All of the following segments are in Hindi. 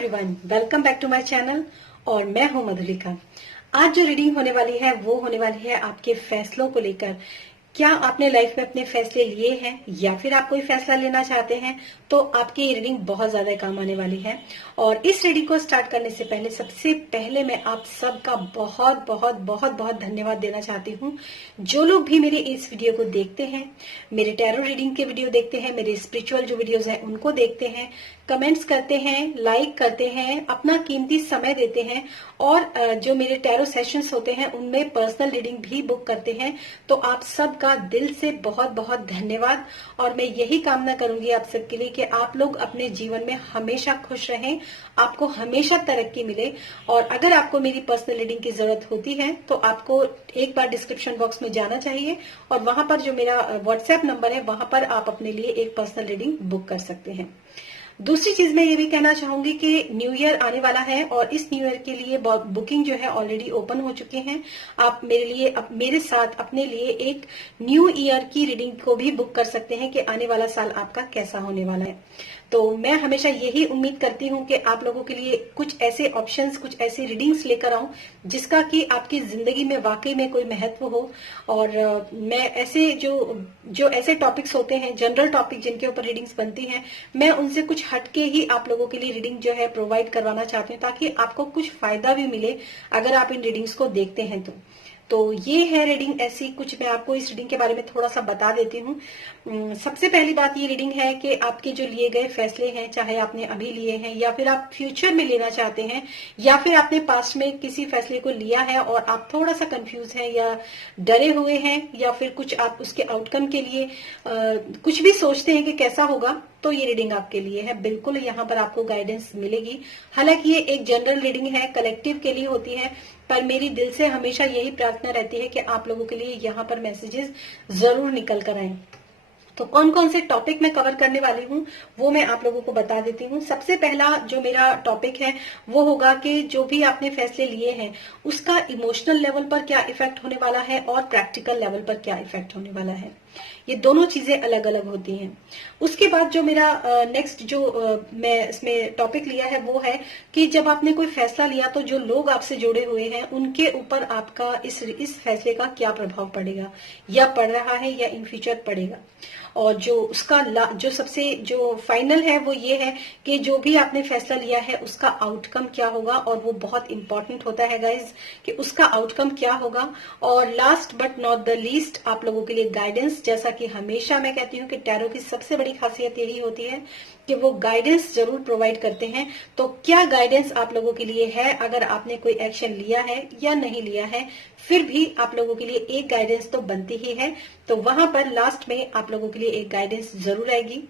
Everyone, welcome back to my channel. और मैं हूं मधुलिका। आज जो रीडिंग होने वाली है वो होने वाली है आपके फैसलों को लेकर। क्या आपने लाइफ में अपने फैसले लिए हैं या फिर आप कोई फैसला लेना चाहते हैं, तो आपकी ये रीडिंग बहुत ज्यादा काम आने वाली है। और इस रीडिंग को स्टार्ट करने से पहले सबसे पहले मैं आप सबका बहुत बहुत बहुत बहुत धन्यवाद देना चाहती हूँ। जो लोग भी मेरे इस वीडियो को देखते हैं, मेरे टैरो रीडिंग के वीडियो देखते हैं, मेरे स्पिरिचुअल जो वीडियोज हैं उनको देखते हैं, कमेंट्स करते हैं, लाइक करते हैं, अपना कीमती समय देते हैं और जो मेरे टैरो सेशंस होते हैं उनमें पर्सनल रीडिंग भी बुक करते हैं, तो आप सबका दिल से बहुत बहुत धन्यवाद। और मैं यही कामना करूंगी आप सबके लिए कि आप लोग अपने जीवन में हमेशा खुश रहें, आपको हमेशा तरक्की मिले। और अगर आपको मेरी पर्सनल रीडिंग की जरूरत होती है तो आपको एक बार डिस्क्रिप्शन बॉक्स में जाना चाहिए और वहां पर जो मेरा व्हाट्सएप नंबर है वहां पर आप अपने लिए एक पर्सनल रीडिंग बुक कर सकते हैं। दूसरी चीज मैं ये भी कहना चाहूंगी कि न्यू ईयर आने वाला है और इस न्यू ईयर के लिए बुकिंग जो है ऑलरेडी ओपन हो चुके हैं। आप मेरे साथ अपने लिए एक न्यू ईयर की रीडिंग को भी बुक कर सकते हैं कि आने वाला साल आपका कैसा होने वाला है। तो मैं हमेशा यही उम्मीद करती हूँ कि आप लोगों के लिए कुछ ऐसे ऑप्शंस, कुछ ऐसी रीडिंग्स लेकर आऊं जिसका कि आपकी जिंदगी में वाकई में कोई महत्व हो। और मैं ऐसे जो ऐसे टॉपिक्स होते हैं, जनरल टॉपिक जिनके ऊपर रीडिंग्स बनती हैं, मैं उनसे कुछ हटके ही आप लोगों के लिए रीडिंग जो है प्रोवाइड करवाना चाहती हूँ ताकि आपको कुछ फायदा भी मिले अगर आप इन रीडिंग्स को देखते हैं तो ये है रीडिंग ऐसी कुछ। मैं आपको इस रीडिंग के बारे में थोड़ा सा बता देती हूँ। सबसे पहली बात ये रीडिंग है कि आपके जो लिए गए फैसले हैं, चाहे आपने अभी लिए हैं या फिर आप फ्यूचर में लेना चाहते हैं या फिर आपने पास्ट में किसी फैसले को लिया है और आप थोड़ा सा कंफ्यूज हैं या डरे हुए हैं या फिर कुछ आप उसके आउटकम के लिए कुछ भी सोचते हैं कि कैसा होगा, तो ये रीडिंग आपके लिए है। बिल्कुल यहाँ पर आपको गाइडेंस मिलेगी। हालांकि ये एक जनरल रीडिंग है, कलेक्टिव के लिए होती है, पर मेरी दिल से हमेशा यही प्रार्थना रहती है कि आप लोगों के लिए यहाँ पर मैसेजेस जरूर निकल कर आए। तो कौन कौन से टॉपिक मैं कवर करने वाली हूँ वो मैं आप लोगों को बता देती हूँ। सबसे पहला जो मेरा टॉपिक है वो होगा कि जो भी आपने फैसले लिए हैं उसका इमोशनल लेवल पर क्या इफेक्ट होने वाला है और प्रैक्टिकल लेवल पर क्या इफेक्ट होने वाला है। ये दोनों चीजें अलग अलग होती हैं। उसके बाद जो मेरा नेक्स्ट जो मैं इसमें टॉपिक लिया है वो है कि जब आपने कोई फैसला लिया तो जो लोग आपसे जुड़े हुए हैं उनके ऊपर आपका इस फैसले का क्या प्रभाव पड़ेगा या पड़ रहा है या इन फ्यूचर पड़ेगा। और जो उसका जो सबसे जो फाइनल है वो ये है कि जो भी आपने फैसला लिया है उसका आउटकम क्या होगा, और वो बहुत इंपॉर्टेंट होता है गाइज कि उसका आउटकम क्या होगा। और last but not the least आप लोगों के लिए गाइडेंस। जैसा कि हमेशा मैं कहती हूँ कि टैरो की सबसे बड़ी खासियत यही होती है कि वो गाइडेंस जरूर प्रोवाइड करते हैं। तो क्या गाइडेंस आप लोगों के लिए है, अगर आपने कोई एक्शन लिया है या नहीं लिया है, फिर भी आप लोगों के लिए एक गाइडेंस तो बनती ही है। तो वहां पर लास्ट में आप लोगों के लिए एक गाइडेंस जरूर आएगी।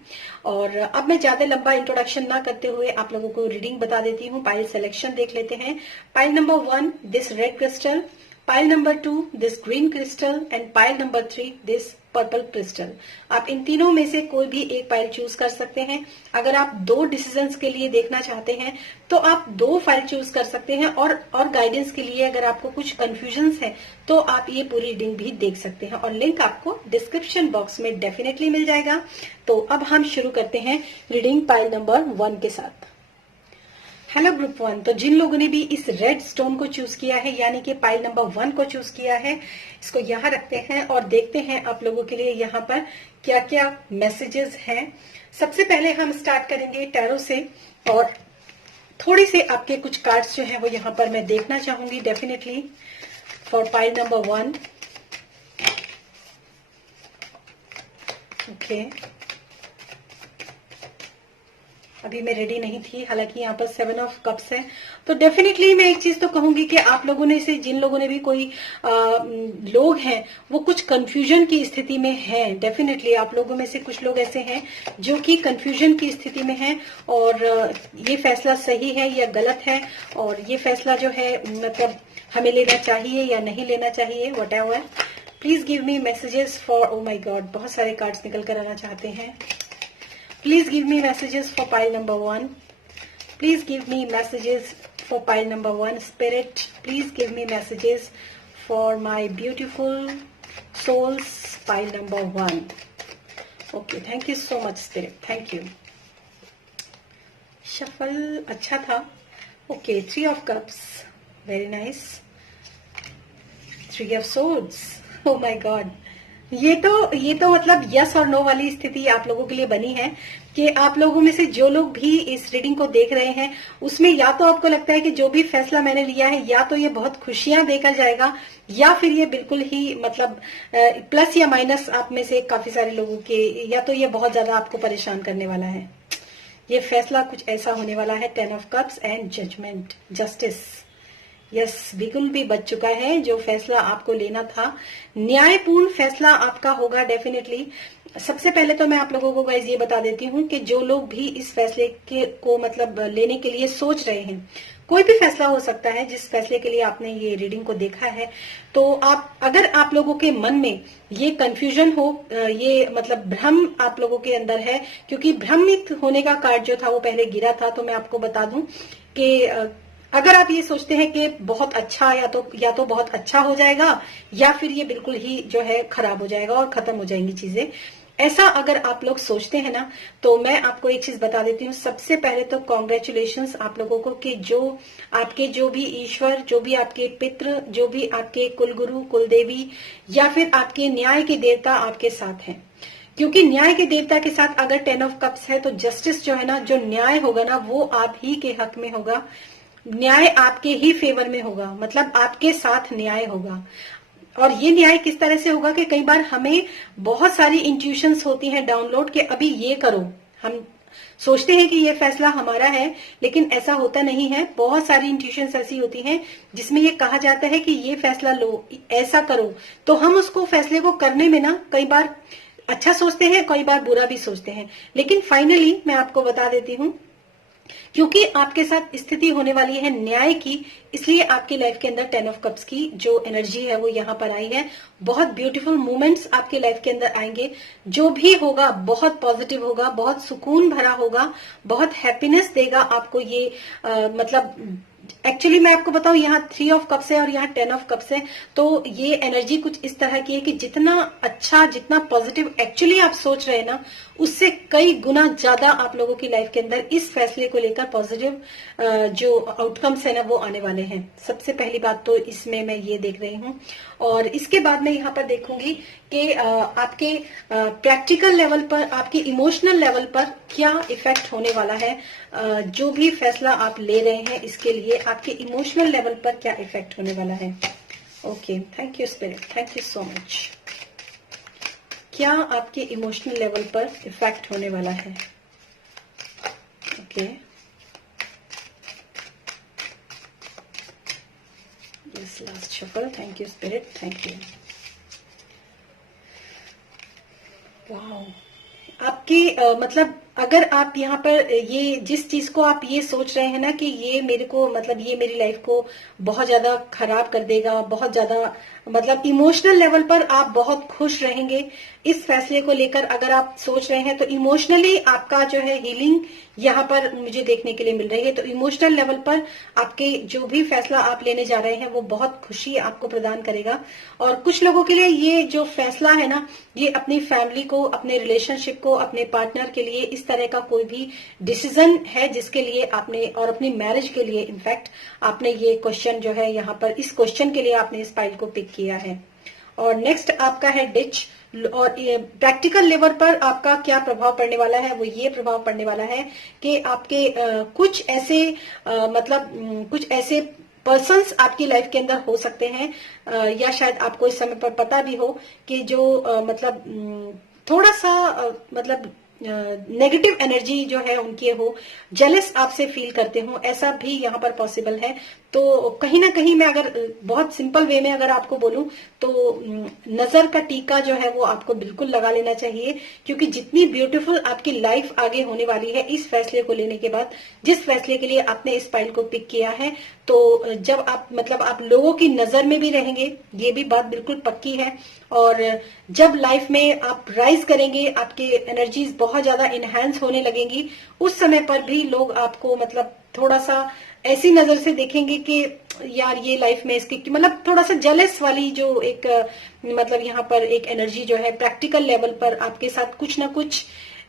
और अब मैं ज्यादा लंबा इंट्रोडक्शन ना करते हुए आप लोगों को रीडिंग बता देती हूँ। पाइल सिलेक्शन देख लेते हैं। Pile number 1 this red crystal, pile number 2 this green crystal and pile number 3 this purple crystal. आप इन तीनों में से कोई भी एक पाइल चूज कर सकते हैं। अगर आप 2 डिसीजंस के लिए देखना चाहते हैं तो आप 2 फाइल चूज कर सकते हैं। और गाइडेंस के लिए अगर आपको कुछ कंफ्यूजन है तो आप ये पूरी रीडिंग भी देख सकते हैं और लिंक आपको डिस्क्रिप्शन बॉक्स में डेफिनेटली मिल जाएगा। तो अब हम शुरू करते हैं रीडिंग पाइल नंबर 1 के साथ। हेलो ग्रुप 1, तो जिन लोगों ने भी इस रेड स्टोन को चूज किया है यानी कि पाइल नंबर 1 को चूज किया है, इसको यहाँ रखते हैं और देखते हैं आप लोगों के लिए यहाँ पर क्या क्या मैसेजेस हैं। सबसे पहले हम स्टार्ट करेंगे टैरो से और थोड़ी से आपके कुछ कार्ड्स जो है वो यहाँ पर मैं देखना चाहूंगी definitely for pile number 1। Okay, अभी मैं रेडी नहीं थी, हालांकि यहाँ पर 7 ऑफ कप्स है। तो डेफिनेटली मैं एक चीज तो कहूंगी कि आप लोगों ने से जिन लोगों ने भी कोई लोग हैं वो कुछ कंफ्यूजन की स्थिति में हैं। डेफिनेटली आप लोगों में से कुछ लोग ऐसे हैं जो कि कंफ्यूजन की स्थिति में हैं और ये फैसला सही है या गलत है, और ये फैसला जो है मतलब हमें लेना चाहिए या नहीं लेना चाहिए, whatever. Please give me messages for, oh my god, बहुत सारे कार्ड्स निकल कर आना चाहते हैं। Please give me messages for pile number 1. Please give me messages for pile number 1. Spirit, please give me messages for my beautiful souls, pile number 1. Okay, thank you so much, Spirit. Thank you. Shuffle अच्छा था। Okay, 3 of cups, very nice. 3 of swords, oh my God. ये तो मतलब यस और नो वाली स्थिति आप लोगों के लिए बनी है कि आप लोगों में से जो लोग भी इस रीडिंग को देख रहे हैं उसमें या तो आपको लगता है कि जो भी फैसला मैंने लिया है या तो ये बहुत खुशियां देकर जाएगा, या फिर ये बिल्कुल ही मतलब प्लस या माइनस आप में से काफी सारे लोगों के, या तो ये बहुत ज्यादा आपको परेशान करने वाला है। ये फैसला कुछ ऐसा होने वाला है। 10 of cups and judgement, justice. Yes, बिल्कुल भी बच चुका है। जो फैसला आपको लेना था, न्यायपूर्ण फैसला आपका होगा डेफिनेटली। सबसे पहले तो मैं आप लोगों को गाइस ये बता देती हूँ कि जो लोग भी इस फैसले को मतलब लेने के लिए सोच रहे हैं, कोई भी फैसला हो सकता है जिस फैसले के लिए आपने ये रीडिंग को देखा है, तो अगर आप लोगों के मन में ये कंफ्यूजन हो, ये मतलब भ्रम आप लोगों के अंदर है, क्योंकि भ्रमित होने का कार्ड जो था वो पहले गिरा था, तो मैं आपको बता दूं कि अगर आप ये सोचते हैं कि बहुत अच्छा या तो बहुत अच्छा हो जाएगा या फिर ये बिल्कुल ही जो है खराब हो जाएगा और खत्म हो जाएंगी चीजें, ऐसा अगर आप लोग सोचते हैं ना, तो मैं आपको एक चीज बता देती हूँ। सबसे पहले तो कॉन्ग्रेचुलेशंस आप लोगों को कि जो भी ईश्वर, जो भी आपके पितृ, जो भी आपके कुलगुरु, कुलदेवी या फिर आपके न्याय के देवता आपके साथ हैं। क्योंकि न्याय के देवता के साथ अगर 10 ऑफ कप्स है तो जस्टिस जो है ना, जो न्याय होगा ना, वो आप ही के हक में होगा। न्याय आपके ही फेवर में होगा, मतलब आपके साथ न्याय होगा। और ये न्याय किस तरह से होगा कि कई बार हमें बहुत सारी इंट्यूशंस होती हैं डाउनलोड कि अभी ये करो। हम सोचते हैं कि ये फैसला हमारा है, लेकिन ऐसा होता नहीं है। बहुत सारी इंट्यूशंस ऐसी होती हैं जिसमें ये कहा जाता है कि ये फैसला लो, ऐसा करो, तो हम उसको फैसले को करने में ना कई बार अच्छा सोचते हैं, कई बार बुरा भी सोचते हैं। लेकिन फाइनली मैं आपको बता देती हूँ, क्योंकि आपके साथ स्थिति होने वाली है न्याय की, इसलिए आपकी लाइफ के अंदर 10 ऑफ कप्स की जो एनर्जी है वो यहाँ पर आई है। बहुत ब्यूटीफुल मोमेंट्स आपके लाइफ के अंदर आएंगे। जो भी होगा बहुत पॉजिटिव होगा, बहुत सुकून भरा होगा, बहुत हैप्पीनेस देगा आपको ये मतलब एक्चुअली मैं आपको बताऊं, यहाँ 3 ऑफ कप्स है और यहाँ 10 ऑफ कप्स है, तो ये एनर्जी कुछ इस तरह की है कि जितना अच्छा, जितना पॉजिटिव एक्चुअली आप सोच रहे हैं ना, उससे कई गुना ज्यादा आप लोगों की लाइफ के अंदर इस फैसले को लेकर पॉजिटिव जो आउटकम्स है ना वो आने वाले हैं। सबसे पहली बात तो इसमें मैं ये देख रही हूँ, और इसके बाद मैं यहाँ पर देखूंगी कि आपके प्रैक्टिकल लेवल पर, आपके इमोशनल लेवल पर क्या इफेक्ट होने वाला है। जो भी फैसला आप ले रहे हैं इसके लिए आपके इमोशनल लेवल पर क्या इफेक्ट होने वाला है। Okay, thank you spirit, thank you so much. क्या आपके इमोशनल लेवल पर इफेक्ट होने वाला है। Okay, this last shuffle, thank you spirit, thank you. Wow, आपके मतलब अगर आप यहाँ पर ये जिस चीज को आप ये सोच रहे हैं ना कि ये मेरे को मतलब ये मेरी लाइफ को बहुत ज्यादा खराब कर देगा, बहुत ज्यादा मतलब इमोशनल लेवल पर आप बहुत खुश रहेंगे इस फैसले को लेकर, अगर आप सोच रहे हैं तो इमोशनली आपका जो है हीलिंग यहाँ पर मुझे देखने के लिए मिल रही है। तो इमोशनल लेवल पर आपके जो भी फैसला आप लेने जा रहे हैं वो बहुत खुशी आपको प्रदान करेगा। और कुछ लोगों के लिए ये जो फैसला है ना, ये अपनी फैमिली को, अपने रिलेशनशिप को, अपने पार्टनर के लिए इस तरह का कोई भी डिसीजन है जिसके लिए आपने, और अपनी मैरिज के लिए इनफैक्ट आपने ये क्वेश्चन जो है यहाँ पर, इस क्वेश्चन के लिए आपने इस फाइल को पिक किया है। और नेक्स्ट आपका है डिच। और प्रैक्टिकल लेवल पर आपका क्या प्रभाव पड़ने वाला है, वो ये प्रभाव पड़ने वाला है कि आपके कुछ ऐसे कुछ ऐसे पर्सन्स आपकी लाइफ के अंदर हो सकते हैं, या शायद आपको इस समय पर पता भी हो कि जो थोड़ा सा मतलब नेगेटिव एनर्जी जो है उनकी हो, जेलस आपसे फील करते हो, ऐसा भी यहाँ पर पॉसिबल है। तो कहीं ना कहीं मैं अगर बहुत सिंपल वे में अगर आपको बोलूं तो नजर का टीका जो है वो आपको बिल्कुल लगा लेना चाहिए, क्योंकि जितनी ब्यूटीफुल आपकी लाइफ आगे होने वाली है इस फैसले को लेने के बाद, जिस फैसले के लिए आपने इस फाइल को पिक किया है, तो जब आप मतलब आप लोगों की नजर में भी रहेंगे, ये भी बात बिल्कुल पक्की है। और जब लाइफ में आप राइज करेंगे, आपके एनर्जीज बहुत ज्यादा इनहैंस होने लगेंगी, उस समय पर भी लोग आपको मतलब थोड़ा सा ऐसी नजर से देखेंगे कि यार ये लाइफ में इसकी मतलब थोड़ा सा जेलस वाली जो एक मतलब यहाँ पर एक एनर्जी जो है प्रैक्टिकल लेवल पर आपके साथ कुछ ना कुछ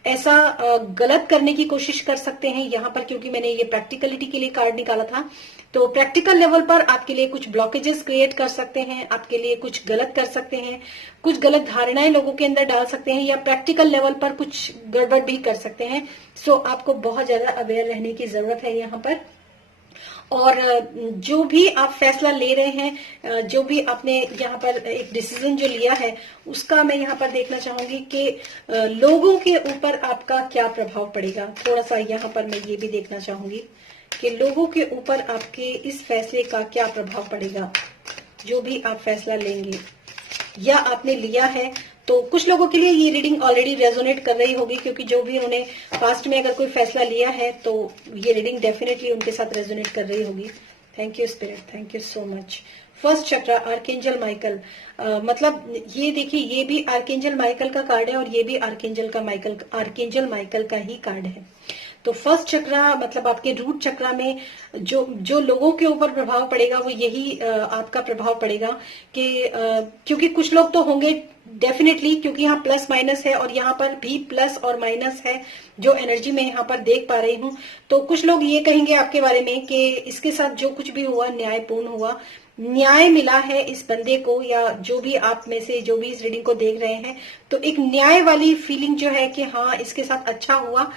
ऐसा गलत करने की कोशिश कर सकते हैं यहाँ पर, क्योंकि मैंने ये प्रैक्टिकलिटी के लिए कार्ड निकाला था। तो प्रैक्टिकल लेवल पर आपके लिए कुछ ब्लॉकेजेस क्रिएट कर सकते हैं, आपके लिए कुछ गलत कर सकते हैं, कुछ गलत धारणाएं लोगों के अंदर डाल सकते हैं, या प्रैक्टिकल लेवल पर कुछ गड़बड़ भी कर सकते हैं। सो आपको बहुत ज्यादा अवेयर रहने की जरूरत है यहाँ पर। और जो भी आप फैसला ले रहे हैं, जो भी आपने यहाँ पर एक डिसीजन जो लिया है, उसका मैं यहाँ पर देखना चाहूंगी कि लोगों के ऊपर आपका क्या प्रभाव पड़ेगा। थोड़ा सा यहाँ पर मैं ये भी देखना चाहूंगी कि लोगों के ऊपर आपके इस फैसले का क्या प्रभाव पड़ेगा, जो भी आप फैसला लेंगे या आपने लिया है। तो कुछ लोगों के लिए ये रीडिंग ऑलरेडी रेजोनेट कर रही होगी, क्योंकि जो भी उन्होंने पास्ट में अगर कोई फैसला लिया है तो ये रीडिंग डेफिनेटली उनके साथ रेजोनेट कर रही होगी। Thank you spirit, thank you so much. First chakra archangel Michael, मतलब ये देखिए, ये भी आर्केंजल माइकल का कार्ड है और ये भी आर्केंजल माइकल का ही कार्ड है। तो फर्स्ट चक्रा मतलब आपके रूट चक्रा में जो लोगों के ऊपर प्रभाव पड़ेगा वो यही आपका प्रभाव पड़ेगा कि क्योंकि कुछ लोग तो होंगे डेफिनेटली, क्योंकि यहाँ प्लस माइनस है और यहाँ पर भी प्लस और माइनस है, जो एनर्जी मैं यहाँ पर देख पा रही हूँ। तो कुछ लोग ये कहेंगे आपके बारे में कि इसके साथ जो कुछ भी हुआ न्यायपूर्ण हुआ, न्याय मिला है इस बंदे को, या जो भी आप में से जो भी इस रीडिंग को देख रहे हैं, तो एक न्याय वाली फीलिंग जो है कि हाँ इसके साथ अच्छा हुआ।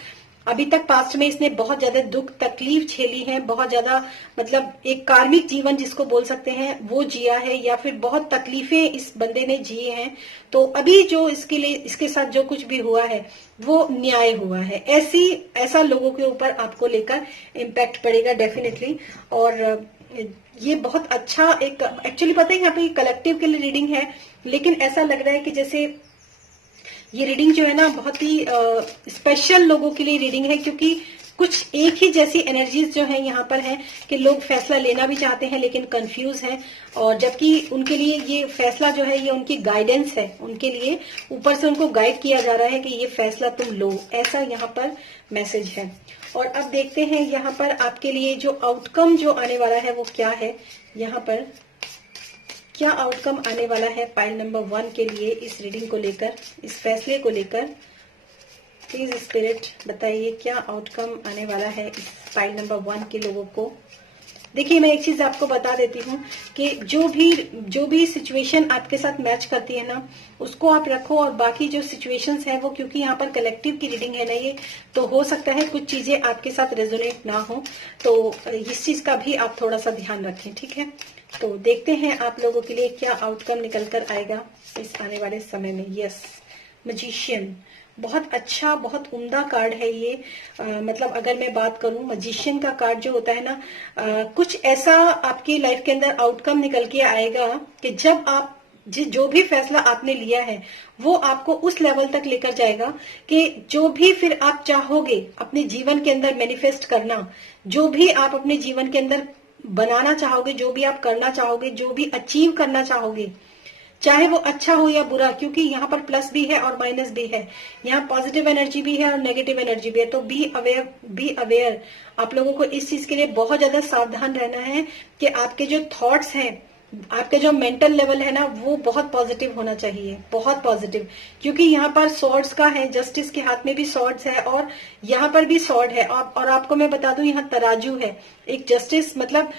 अभी तक पास्ट में इसने बहुत ज्यादा दुख तकलीफ झेली है, बहुत ज्यादा मतलब एक कार्मिक जीवन जिसको बोल सकते हैं वो जिया है, या फिर बहुत तकलीफें इस बंदे ने जिए हैं। तो अभी जो इसके लिए इसके साथ जो कुछ भी हुआ है वो न्याय हुआ है। ऐसा लोगों के ऊपर आपको लेकर इम्पैक्ट पड़ेगा डेफिनेटली। और ये बहुत अच्छा एक एक्चुअली पता है यहाँ पे कलेक्टिव के लिए रीडिंग है, लेकिन ऐसा लग रहा है कि जैसे ये रीडिंग जो है ना बहुत ही स्पेशल लोगों के लिए रीडिंग है, क्योंकि कुछ एक ही जैसी एनर्जीज जो है यहाँ पर है कि लोग फैसला लेना भी चाहते हैं लेकिन कंफ्यूज हैं, और जबकि उनके लिए ये फैसला जो है ये उनकी गाइडेंस है, उनके लिए ऊपर से उनको गाइड किया जा रहा है कि ये फैसला तुम लो, ऐसा यहाँ पर मैसेज है। और अब देखते हैं यहाँ पर आपके लिए जो आउटकम जो आने वाला है वो क्या है। यहाँ पर क्या आउटकम आने वाला है पाइल नंबर 1 के लिए इस रीडिंग को लेकर, इस फैसले को लेकर। प्लीज स्पिरिट बताइए क्या आउटकम आने वाला है इस पाइल नंबर 1 के लोगों को। देखिए मैं एक चीज आपको बता देती हूँ कि जो भी सिचुएशन आपके साथ मैच करती है ना उसको आप रखो, और बाकी जो सिचुएशंस है वो, क्योंकि यहाँ पर कलेक्टिव की रीडिंग है ना ये, तो हो सकता है कुछ चीजें आपके साथ रेजोनेट ना हो, तो इस चीज का भी आप थोड़ा सा ध्यान रखें, ठीक है। तो देखते हैं आप लोगों के लिए क्या आउटकम निकल कर आएगा इस आने वाले समय में। यस, मैजिशियन, बहुत अच्छा बहुत उम्दा कार्ड है ये। मतलब अगर मैं बात करूं मैजिशियन का कार्ड जो होता है ना, कुछ ऐसा आपकी लाइफ के अंदर आउटकम निकल के आएगा कि जब आप जो भी फैसला आपने लिया है वो आपको उस लेवल तक लेकर जाएगा कि जो भी फिर आप चाहोगे अपने जीवन के अंदर मैनिफेस्ट करना, जो भी आप अपने जीवन के अंदर बनाना चाहोगे, जो भी आप करना चाहोगे, जो भी अचीव करना चाहोगे, चाहे वो अच्छा हो या बुरा, क्योंकि यहाँ पर प्लस भी है और माइनस भी है, यहाँ पॉजिटिव एनर्जी भी है और नेगेटिव एनर्जी भी है। तो बी अवेयर आप लोगों को इस चीज के लिए बहुत ज्यादा सावधान रहना है कि आपके जो थॉट्स हैं, आपके जो मेंटल लेवल है ना वो बहुत पॉजिटिव होना चाहिए, बहुत पॉजिटिव, क्योंकि यहाँ पर सॉर्ड्स का है, जस्टिस के हाथ में भी सॉर्ड्स है और यहाँ पर भी सॉर्ड है। और आपको मैं बता दूं यहाँ तराजू है, एक जस्टिस, मतलब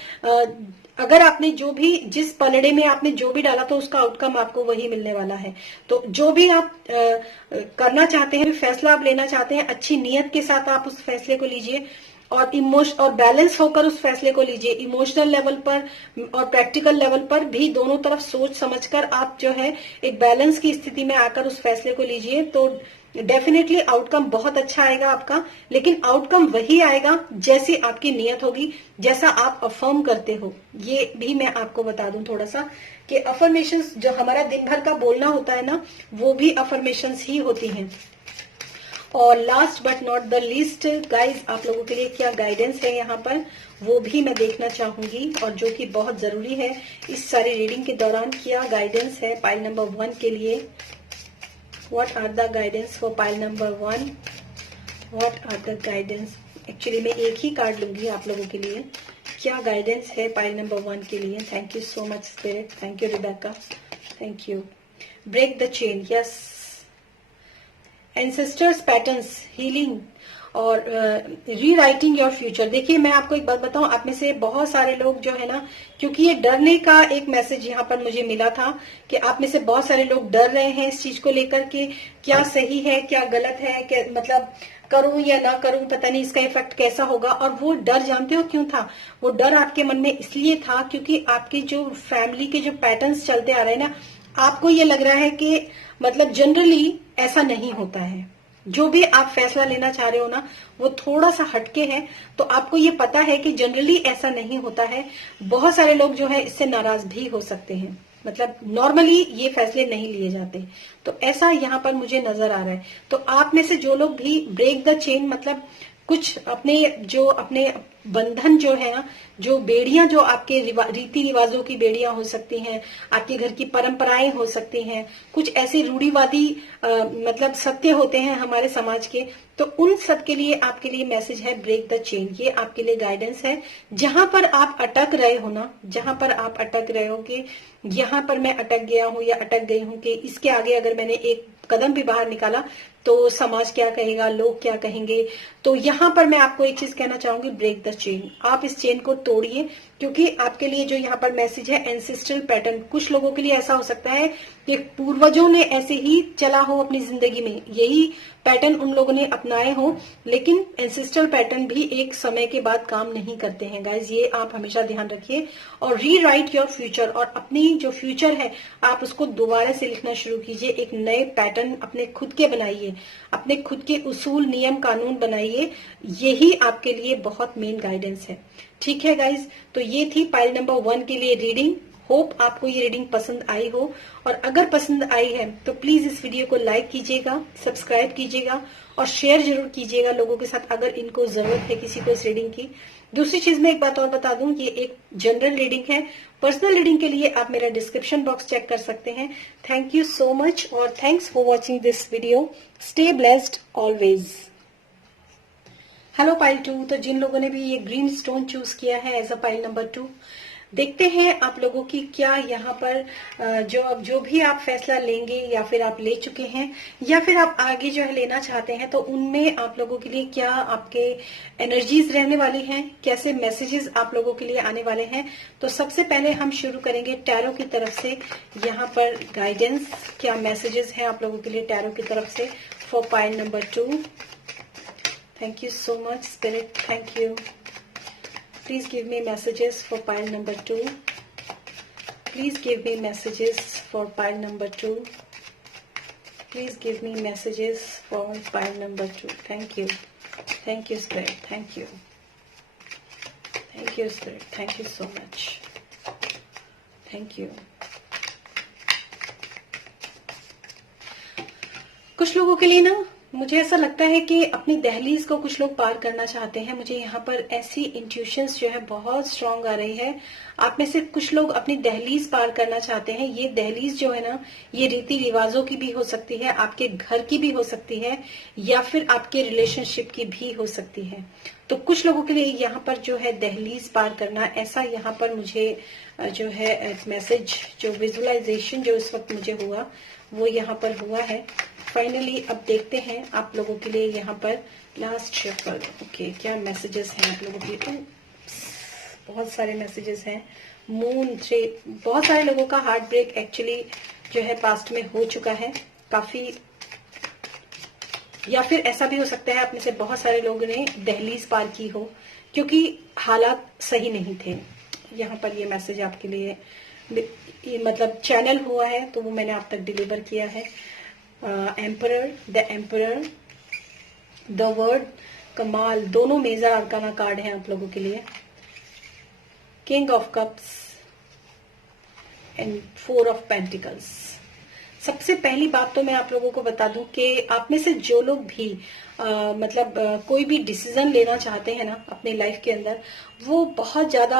अगर आपने जो भी जिस पलड़े में आपने जो भी डाला तो उसका आउटकम आपको वही मिलने वाला है। तो जो भी आप करना चाहते हैं, फैसला आप लेना चाहते हैं, अच्छी नीयत के साथ आप उस फैसले को लीजिए और बैलेंस होकर उस फैसले को लीजिए, इमोशनल लेवल पर और प्रैक्टिकल लेवल पर भी दोनों तरफ सोच समझकर आप जो है एक बैलेंस की स्थिति में आकर उस फैसले को लीजिए, तो डेफिनेटली आउटकम बहुत अच्छा आएगा आपका। लेकिन आउटकम वही आएगा जैसी आपकी नीयत होगी, जैसा आप अफर्म करते हो। ये भी मैं आपको बता दूं थोड़ा सा कि अफर्मेशंस जो हमारा दिन भर का बोलना होता है ना, वो भी अफर्मेशंस ही होती हैं। और last but not the least guys, आप लोगों के लिए क्या गाइडेंस है यहाँ पर वो भी मैं देखना चाहूंगी, और जो कि बहुत जरूरी है इस सारी रीडिंग के दौरान। क्या गाइडेंस है पाइल नंबर 1 के लिए? What are the guidance for pile number 1? What are the guidance? Actually मैं एक ही कार्ड लूंगी आप लोगों के लिए। क्या गाइडेंस है पाइल नंबर 1 के लिए? Thank you so much spirit, thank you Rebecca, thank you. Break the chain, yes. Ancestors patterns, healing और रीराइटिंग योर फ्यूचर। देखिए मैं आपको एक बात बताऊं, आप में से बहुत सारे लोग जो है ना, क्योंकि ये डरने का एक मैसेज यहाँ पर मुझे मिला था कि आप में से बहुत सारे लोग डर रहे हैं इस चीज को लेकर के, क्या सही है क्या गलत है, क्या मतलब करूं या ना करूं, पता नहीं इसका इफेक्ट कैसा होगा। और वो डर जानते हो क्यों था? वो डर आपके मन में इसलिए था क्योंकि आपकी जो फैमिली के जो पैटर्न्स चलते आ रहे हैं ना, आपको ये लग रहा है कि मतलब जनरली ऐसा नहीं होता है। जो भी आप फैसला लेना चाह रहे हो ना, वो थोड़ा सा हटके है, तो आपको ये पता है कि जनरली ऐसा नहीं होता है। बहुत सारे लोग जो है इससे नाराज भी हो सकते हैं, मतलब नॉर्मली ये फैसले नहीं लिए जाते, तो ऐसा यहाँ पर मुझे नजर आ रहा है। तो आप में से जो लोग भी ब्रेक द चेन, मतलब कुछ अपने बंधन जो है ना, जो बेड़ियां जो आपके रीति रिवाजों की बेड़ियां हो सकती हैं, आपके घर की परंपराएं हो सकती हैं, कुछ ऐसे रूढ़िवादी मतलब सत्य होते हैं हमारे समाज के, तो उन सब के लिए आपके लिए मैसेज है ब्रेक द चेन। ये आपके लिए गाइडेंस है। जहां पर आप अटक रहे हो ना, जहां पर आप अटक रहे हो कि यहाँ पर मैं अटक गया हूं या अटक गई हूं कि इसके आगे अगर मैंने एक कदम भी बाहर निकाला तो समाज क्या कहेगा, लोग क्या कहेंगे, तो यहाँ पर मैं आपको एक चीज कहना चाहूंगी, ब्रेक द चेन। आप इस चेन को तोड़िए, क्योंकि आपके लिए जो यहाँ पर मैसेज है एंसेस्ट्रल पैटर्न। कुछ लोगों के लिए ऐसा हो सकता है कि पूर्वजों ने ऐसे ही चला हो अपनी जिंदगी में, यही पैटर्न उन लोगों ने अपनाए हो, लेकिन एंसेस्ट्रल पैटर्न भी एक समय के बाद काम नहीं करते हैं गाइज, ये आप हमेशा ध्यान रखिए। और रीराइट योर फ्यूचर, और अपनी जो फ्यूचर है आप उसको दोबारा से लिखना शुरू कीजिए। एक नए पैटर्न अपने खुद के बनाइए, अपने खुद के उसूल नियम कानून बनाइए। यही आपके लिए बहुत मेन गाइडेंस है। ठीक है गाइज, तो ये थी पाइल नंबर 1 के लिए रीडिंग। होप आपको ये रीडिंग पसंद आई हो, और अगर पसंद आई है तो प्लीज इस वीडियो को लाइक कीजिएगा, सब्सक्राइब कीजिएगा और शेयर जरूर कीजिएगा लोगों के साथ अगर इनको जरूरत है किसी को इस रीडिंग की। दूसरी चीज मैं एक बात और बता दूं, ये एक जनरल रीडिंग है। पर्सनल रीडिंग के लिए आप मेरा डिस्क्रिप्शन बॉक्स चेक कर सकते हैं। थैंक यू सो मच और thanks for watching this video. Stay blessed always. Hello pile 2, तो जिन लोगों ने भी ये ग्रीन स्टोन चूज किया है एज अ पाइल नंबर 2, देखते हैं आप लोगों की क्या यहाँ पर जो भी आप फैसला लेंगे या फिर आप ले चुके हैं या फिर आप आगे जो है लेना चाहते हैं, तो उनमें आप लोगों के लिए क्या आपके एनर्जीज रहने वाली हैं, कैसे मैसेजेस आप लोगों के लिए आने वाले हैं। तो सबसे पहले हम शुरू करेंगे टैरो की तरफ से। यहाँ पर गाइडेंस क्या मैसेजेस हैं आप लोगों के लिए टैरो की तरफ से for pile number 2। Thank you so much spirit, thank you. Please give me messages for pile number 2. Please give me messages for pile number 2. Please give me messages for pile number 2. Thank you. Thank you, Spirit. Thank you. Thank you, Spirit. Thank you so much. Thank you. कुछ लोगों के लिए ना, मुझे ऐसा लगता है कि अपनी दहलीज को कुछ लोग पार करना चाहते हैं। मुझे यहाँ पर ऐसी इंट्यूशंस जो है बहुत स्ट्रांग आ रही है। आप में से कुछ लोग अपनी दहलीज पार करना चाहते हैं। ये दहलीज जो है ना, ये रीति रिवाजों की भी हो सकती है, आपके घर की भी हो सकती है, या फिर आपके रिलेशनशिप की भी हो सकती है। तो कुछ लोगों के लिए यहाँ पर जो है दहलीज पार करना, ऐसा यहाँ पर मुझे जो है मैसेज, जो विजुअलाइजेशन जो इस वक्त मुझे हुआ वो यहाँ पर हुआ है। फाइनली अब देखते हैं आप लोगों के लिए यहाँ पर लास्ट शफल। ओके, क्या मैसेजेस हैं आप लोगों के लिए? बहुत सारे मैसेजेस हैं। मून से बहुत सारे लोगों का हार्ट ब्रेक एक्चुअली जो है पास्ट में हो चुका है काफी, या फिर ऐसा भी हो सकता है आप में से बहुत सारे लोगों ने दहलीज पार की हो क्योंकि हालात सही नहीं थे। यहाँ पर ये मैसेज आपके लिए मतलब चैनल हुआ है तो वो मैंने आप तक डिलीवर किया है। Emperor, the emperor, the word, कमाल, दोनों मेजर आर्काना कार्ड हैं आप लोगों के लिए। King of cups and 4 of pentacles. सबसे पहली बात तो मैं आप लोगों को बता दूं कि आप में से जो लोग भी कोई भी डिसीजन लेना चाहते हैं ना अपने लाइफ के अंदर, वो बहुत ज्यादा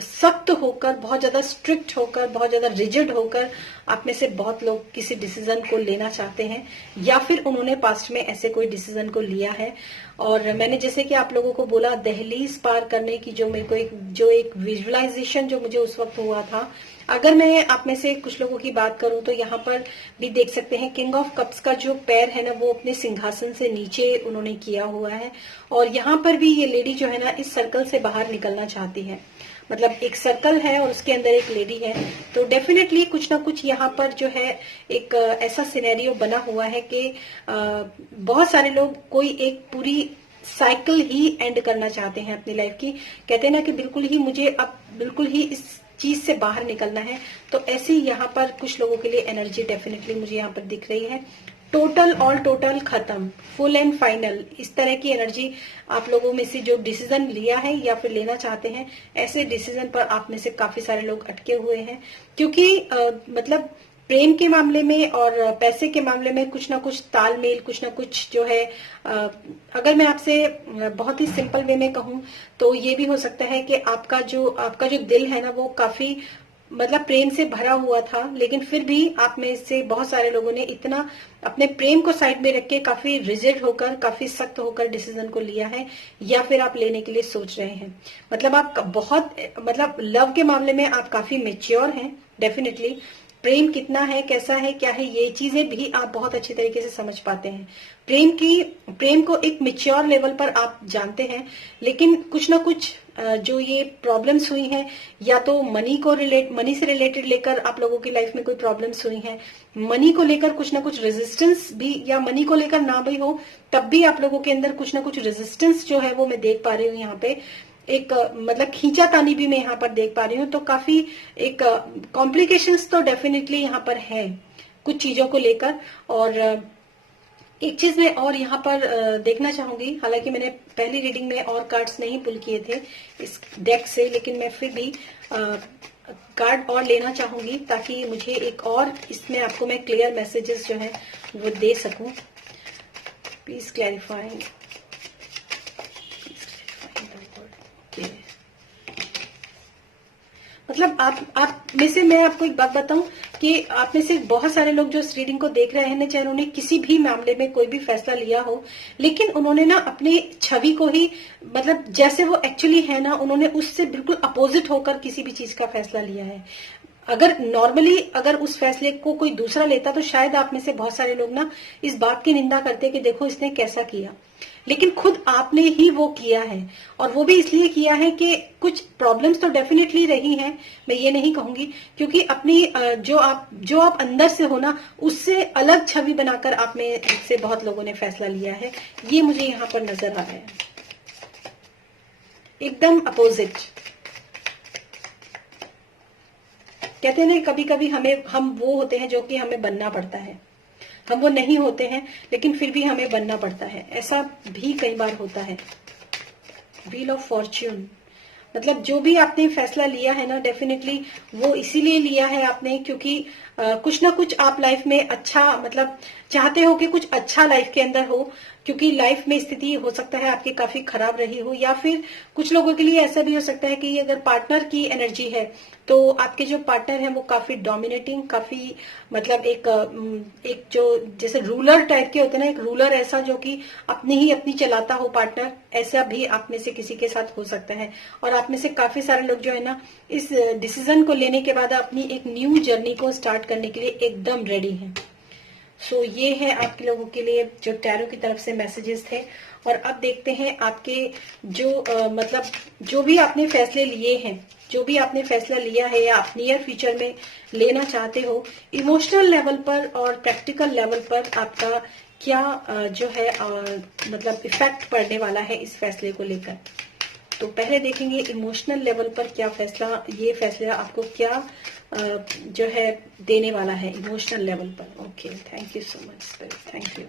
सख्त होकर, बहुत ज्यादा स्ट्रिक्ट होकर, बहुत ज्यादा रिजिड होकर आप में से बहुत लोग किसी डिसीजन को लेना चाहते हैं, या फिर उन्होंने पास्ट में ऐसे कोई डिसीजन को लिया है। और मैंने जैसे कि आप लोगों को बोला, दहलीज पार करने की जो मेरे को एक विजुअलाइजेशन जो मुझे उस वक्त हुआ था, अगर मैं आप में से कुछ लोगों की बात करूं तो यहाँ पर भी देख सकते हैं किंग ऑफ कप्स का जो पैर है ना, वो अपने सिंहासन से नीचे उन्होंने किया हुआ है। और यहाँ पर भी ये लेडी जो है ना, इस सर्कल से बाहर निकलना चाहती है। मतलब एक सर्कल है और उसके अंदर एक लेडी है, तो डेफिनेटली कुछ ना कुछ यहाँ पर जो है एक ऐसा सिनेरियो बना हुआ है कि बहुत सारे लोग कोई एक पूरी साइकिल ही एंड करना चाहते हैं अपनी लाइफ की। कहते हैं ना कि बिल्कुल ही मुझे अब बिल्कुल ही इस चीज से बाहर निकलना है। तो ऐसी यहाँ पर कुछ लोगों के लिए एनर्जी डेफिनेटली मुझे यहाँ पर दिख रही है। टोटल ऑल टोटल खत्म, फुल एंड फाइनल, इस तरह की एनर्जी आप लोगों में से जो डिसीजन लिया है या फिर लेना चाहते हैं, ऐसे डिसीजन पर आप में से काफी सारे लोग अटके हुए हैं। क्योंकि मतलब प्रेम के मामले में और पैसे के मामले में कुछ ना कुछ तालमेल, कुछ ना कुछ जो है, अगर मैं आपसे बहुत ही सिंपल वे में कहूं तो ये भी हो सकता है कि आपका जो दिल है ना, वो काफी मतलब प्रेम से भरा हुआ था, लेकिन फिर भी आप में से बहुत सारे लोगों ने इतना अपने प्रेम को साइड में रख के काफी रिजिड होकर, काफी सख्त होकर डिसीजन को लिया है, या फिर आप लेने के लिए सोच रहे हैं। मतलब आप बहुत, मतलब लव के मामले में आप काफी मेच्योर हैं डेफिनेटली। प्रेम कितना है, कैसा है, क्या है, ये चीजें भी आप बहुत अच्छी तरीके से समझ पाते हैं। प्रेम को एक मेच्योर लेवल पर आप जानते हैं। लेकिन कुछ ना कुछ जो ये प्रॉब्लम्स हुई हैं, या तो मनी से रिलेटेड लेकर आप लोगों की लाइफ में कोई प्रॉब्लम्स हुई हैं, मनी को लेकर कुछ ना कुछ रेजिस्टेंस भी, या मनी को लेकर ना भी हो तब भी आप लोगों के अंदर कुछ ना कुछ रेजिस्टेंस जो है वो मैं देख पा रही हूँ यहाँ पे। एक मतलब खींचातानी भी मैं यहाँ पर देख पा रही हूँ। तो काफी एक कॉम्प्लिकेशंस तो डेफिनेटली यहाँ पर है कुछ चीजों को लेकर। और एक चीज मैं और यहाँ पर देखना चाहूंगी, हालांकि मैंने पहली रीडिंग में और कार्ड्स नहीं पुल किए थे इस डेक से, लेकिन मैं फिर भी कार्ड और लेना चाहूंगी ताकि मुझे एक और इसमें आपको मैं क्लियर मैसेजेस जो है वो दे सकूं। Please clarifying. मतलब आप में से मैं आपको एक बात बताऊं कि आप में से बहुत सारे लोग जो इस रीडिंग को देख रहे हैं ना, चाहे उन्होंने किसी भी मामले में कोई भी फैसला लिया हो, लेकिन उन्होंने ना अपनी छवि को ही, मतलब जैसे वो एक्चुअली है ना, उन्होंने उससे बिल्कुल अपोजिट होकर किसी भी चीज का फैसला लिया है। अगर नॉर्मली अगर उस फैसले को कोई दूसरा लेता तो शायद आप में से बहुत सारे लोग ना इस बात की निंदा करते कि देखो इसने कैसा किया, लेकिन खुद आपने ही वो किया है। और वो भी इसलिए किया है कि कुछ प्रॉब्लम्स तो डेफिनेटली रही हैं, मैं ये नहीं कहूंगी, क्योंकि अपनी जो आप अंदर से हो ना, उससे अलग छवि बनाकर आप में से बहुत लोगों ने फैसला लिया है। ये मुझे यहाँ पर नजर आ रहा है, एकदम अपोजिट। कहते हैं ना, कभी कभी हम वो होते हैं जो कि हमें बनना पड़ता है, हम वो नहीं होते हैं लेकिन फिर भी हमें बनना पड़ता है, ऐसा भी कई बार होता है। व्हील ऑफ फॉर्च्यून, मतलब जो भी आपने फैसला लिया है ना, डेफिनेटली वो इसीलिए लिया है आपने क्योंकि कुछ ना कुछ आप लाइफ में अच्छा, मतलब चाहते हो कि कुछ अच्छा लाइफ के अंदर हो, क्योंकि लाइफ में स्थिति हो सकता है आपकी काफी खराब रही हो, या फिर कुछ लोगों के लिए ऐसा भी हो सकता है कि अगर पार्टनर की एनर्जी है तो आपके जो पार्टनर है वो काफी डोमिनेटिंग, काफी मतलब एक जो जैसे रूलर टाइप के होते हैं ना, एक रूलर ऐसा जो कि अपनी चलाता हो पार्टनर, ऐसा भी आप में से किसी के साथ हो सकता है। और आप में से काफी सारे लोग जो है ना, इस डिसीजन को लेने के बाद अपनी एक न्यू जर्नी को स्टार्ट करने के लिए एकदम रेडी हैं। सो ये है आपके लोगों के लिए जो टैरो की तरफ से मैसेजेस थे। और अब देखते हैं आपके जो मतलब जो भी आपने फैसले लिए हैं, जो भी आपने फैसला लिया है या आप नियर फ्यूचर में लेना चाहते हो, इमोशनल लेवल पर और प्रैक्टिकल लेवल पर आपका क्या जो है मतलब इफेक्ट पड़ने वाला है इस फैसले को लेकर। तो पहले देखेंगे इमोशनल लेवल पर क्या फैसला, ये फैसला आपको क्या जो है देने वाला है इमोशनल लेवल पर। Okay, thank you so much spirit, thank you.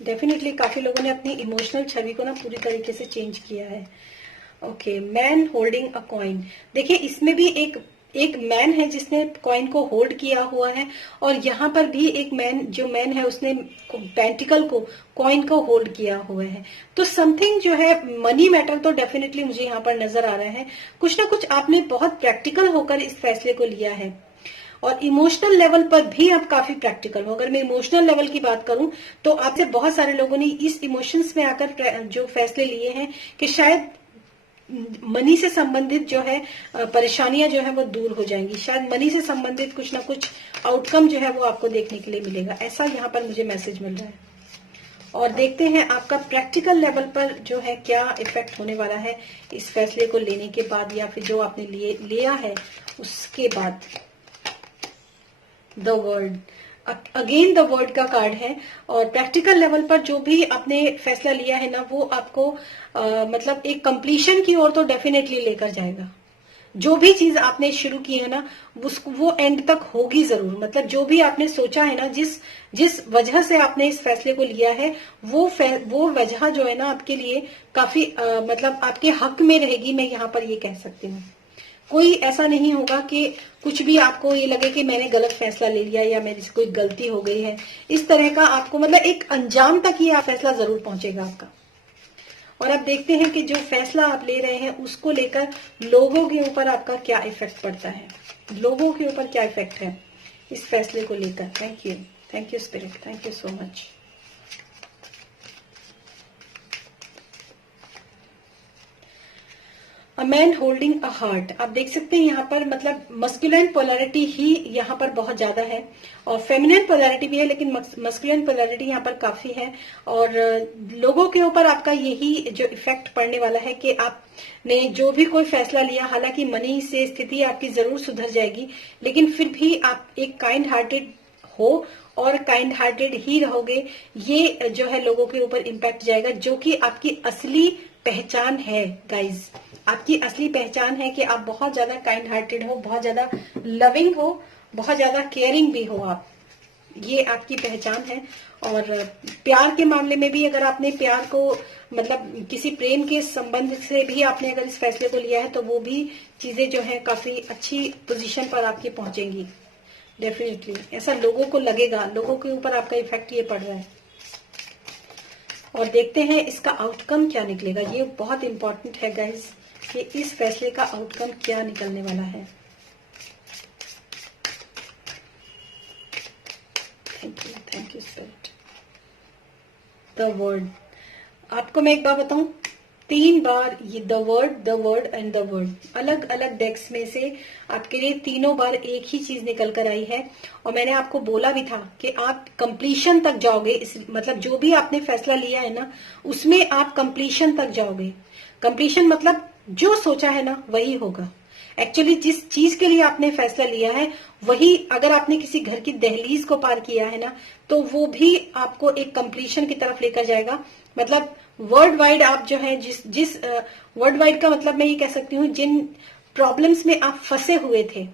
Definitely काफी लोगों ने अपनी इमोशनल छवि को ना पूरी तरीके से चेंज किया है। Okay, man holding a coin, देखिए इसमें भी एक मैन है जिसने कॉइन को होल्ड किया हुआ है, और यहाँ पर भी एक मैन है उसने पेंटिकल को, कॉइन को होल्ड किया हुआ है। तो समथिंग जो है मनी मैटर तो डेफिनेटली मुझे यहाँ पर नजर आ रहा है। कुछ ना कुछ आपने बहुत प्रैक्टिकल होकर इस फैसले को लिया है, और इमोशनल लेवल पर भी आप काफी प्रैक्टिकल हो। अगर मैं इमोशनल लेवल की बात करूं तो आपसे बहुत सारे लोगों ने इस इमोशंस में आकर जो फैसले लिए हैं कि शायद मनी से संबंधित जो है परेशानियां जो है वो दूर हो जाएंगी, शायद मनी से संबंधित कुछ ना कुछ आउटकम जो है वो आपको देखने के लिए मिलेगा, ऐसा यहाँ पर मुझे मैसेज मिल रहा है। और देखते हैं आपका प्रैक्टिकल लेवल पर जो है क्या इफेक्ट होने वाला है इस फैसले को लेने के बाद, या फिर जो आपने लिया है उसके बाद। The word, again the word का कार्ड है, और प्रैक्टिकल लेवल पर जो भी आपने फैसला लिया है ना वो आपको मतलब एक कंप्लीशन की ओर तो डेफिनेटली लेकर जाएगा। जो भी चीज आपने शुरू की है ना वो एंड तक होगी जरूर। मतलब जो भी आपने सोचा है ना, जिस वजह से आपने इस फैसले को लिया है वो वजह जो है ना आपके लिए काफी मतलब आपके हक में रहेगी, मैं यहाँ पर ये कह सकती हूँ। कोई ऐसा नहीं होगा कि कुछ भी आपको ये लगे कि मैंने गलत फैसला ले लिया या मेरे से कोई गलती हो गई है, इस तरह का आपको मतलब एक अंजाम तक ही आप फैसला जरूर पहुंचेगा आपका। और अब देखते हैं कि जो फैसला आप ले रहे हैं उसको लेकर लोगों के ऊपर आपका क्या इफेक्ट पड़ता है, लोगों के ऊपर क्या इफेक्ट है इस फैसले को लेकर। Thank you spirit, thank you so much. A man holding a heart, आप देख सकते हैं यहाँ पर मतलब मस्कुलिन पोलैरिटी ही यहाँ पर बहुत ज्यादा है, और फेमिनिन पोलैरिटी भी है, लेकिन मस्कुलिन पोलैरिटी यहाँ पर काफी है। और लोगों के ऊपर आपका यही जो इफेक्ट पड़ने वाला है कि आपने जो भी कोई फैसला लिया, हालांकि मनी से स्थिति आपकी जरूर सुधर जाएगी, लेकिन फिर भी आप एक काइंड हार्टेड हो और काइंड हार्टेड ही रहोगे, ये जो है लोगों के ऊपर इम्पैक्ट जाएगा, जो कि आपकी असली पहचान है गाइज। आपकी असली पहचान है कि आप बहुत ज्यादा काइंड हार्टेड हो, बहुत ज्यादा लविंग हो, बहुत ज्यादा केयरिंग भी हो आप, ये आपकी पहचान है। और प्यार के मामले में भी अगर आपने प्यार को मतलब किसी प्रेम के संबंध से भी आपने अगर इस फैसले को लिया है तो वो भी चीजें जो है काफी अच्छी पोजीशन पर आपकी पहुंचेंगी डेफिनेटली, ऐसा लोगों को लगेगा, लोगों के ऊपर आपका इफेक्ट ये पड़ रहा है। और देखते हैं इसका आउटकम क्या निकलेगा, ये बहुत इंपॉर्टेंट है गाइज कि इस फैसले का आउटकम क्या निकलने वाला है। Thank you spirit. The word, आपको मैं एक बार बताऊं, 3 बार ये the word and the word अलग अलग डेक्स में से आपके लिए तीनों बार एक ही चीज निकल कर आई है। और मैंने आपको बोला भी था कि आप कंप्लीशन तक जाओगे, मतलब जो भी आपने फैसला लिया है ना उसमें आप कंप्लीशन तक जाओगे। कंप्लीशन मतलब जो सोचा है ना वही होगा। एक्चुअली जिस चीज के लिए आपने फैसला लिया है वही, अगर आपने किसी घर की दहलीज को पार किया है ना तो वो भी आपको एक कंप्लीशन की तरफ लेकर जाएगा। मतलब वर्ल्ड वाइड आप जो है जिस वर्ल्ड वाइड का मतलब मैं ये कह सकती हूँ, जिन प्रॉब्लम्स में आप फंसे हुए थे,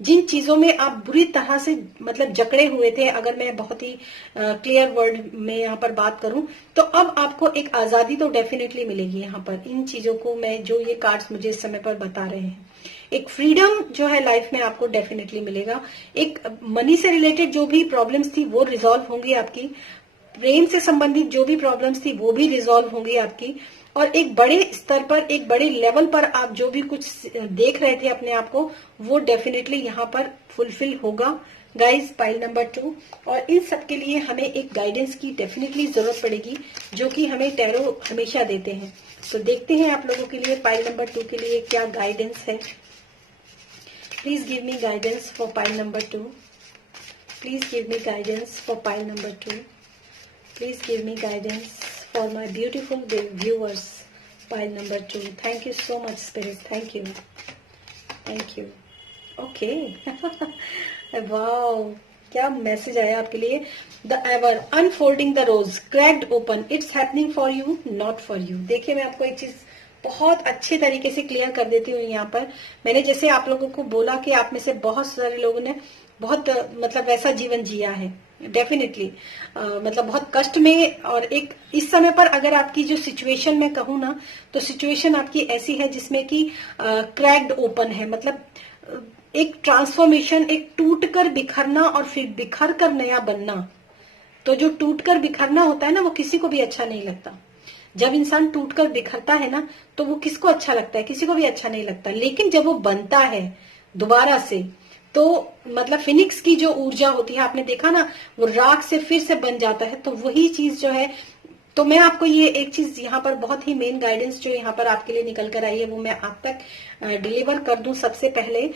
जिन चीजों में आप बुरी तरह से मतलब जकड़े हुए थे, अगर मैं बहुत ही क्लियर वर्ड में यहाँ पर बात करूं तो अब आपको एक आजादी तो डेफिनेटली मिलेगी। यहाँ पर इन चीजों को मैं जो ये कार्ड्स मुझे इस समय पर बता रहे हैं, एक फ्रीडम जो है लाइफ में आपको डेफिनेटली मिलेगा। एक मनी से रिलेटेड जो भी प्रॉब्लम्स थी वो रिजॉल्व होंगी आपकी, प्रेम से संबंधित जो भी प्रॉब्लम्स थी वो भी रिजॉल्व होंगी आपकी, और एक बड़े स्तर पर, एक बड़े लेवल पर आप जो भी कुछ देख रहे थे अपने आप को वो डेफिनेटली यहाँ पर फुलफिल होगा गाइज, पाइल नंबर 2। और इन सब के लिए हमें एक गाइडेंस की डेफिनेटली जरूरत पड़ेगी जो कि हमें टैरो हमेशा देते हैं। तो देखते हैं आप लोगों के लिए पाइल नंबर 2 के लिए क्या गाइडेंस है। Please give me guidance for pile number 2। Please give me guidance for pile number 2। Please give me guidance for my beautiful viewers. Pile number 2. Thank you so much, Spirit. Thank you. Thank you. Okay. Wow. क्या मैसेज आया आपके लिए। The ever unfolding the rose, cracked open. It's happening for you, not for you. देखिए मैं आपको एक चीज बहुत अच्छे तरीके से क्लियर कर देती हूँ। यहाँ पर मैंने जैसे आप लोगों को बोला कि आप में से बहुत सारे लोगों ने बहुत मतलब वैसा जीवन जिया है डेफिनेटली, मतलब बहुत कष्ट में, और एक इस समय पर अगर आपकी जो सिचुएशन मैं कहूँ ना तो सिचुएशन आपकी ऐसी है जिसमें कि क्रैक्ड ओपन है, मतलब एक ट्रांसफॉर्मेशन, एक टूट कर बिखरना और फिर बिखर कर नया बनना। तो जो टूट कर बिखरना होता है ना, वो किसी को भी अच्छा नहीं लगता। जब इंसान टूट कर बिखरता है ना, तो वो किसको अच्छा लगता है? किसी को भी अच्छा नहीं लगता। लेकिन जब वो बनता है दोबारा से, तो मतलब फिनिक्स की जो ऊर्जा होती है, आपने देखा ना, वो राख से फिर से बन जाता है। तो वही चीज जो है, तो मैं आपको ये एक चीज यहाँ पर बहुत ही मेन गाइडेंस जो यहाँ पर आपके लिए निकल कर आई है, वो मैं आप तक डिलीवर कर दूं। सबसे पहले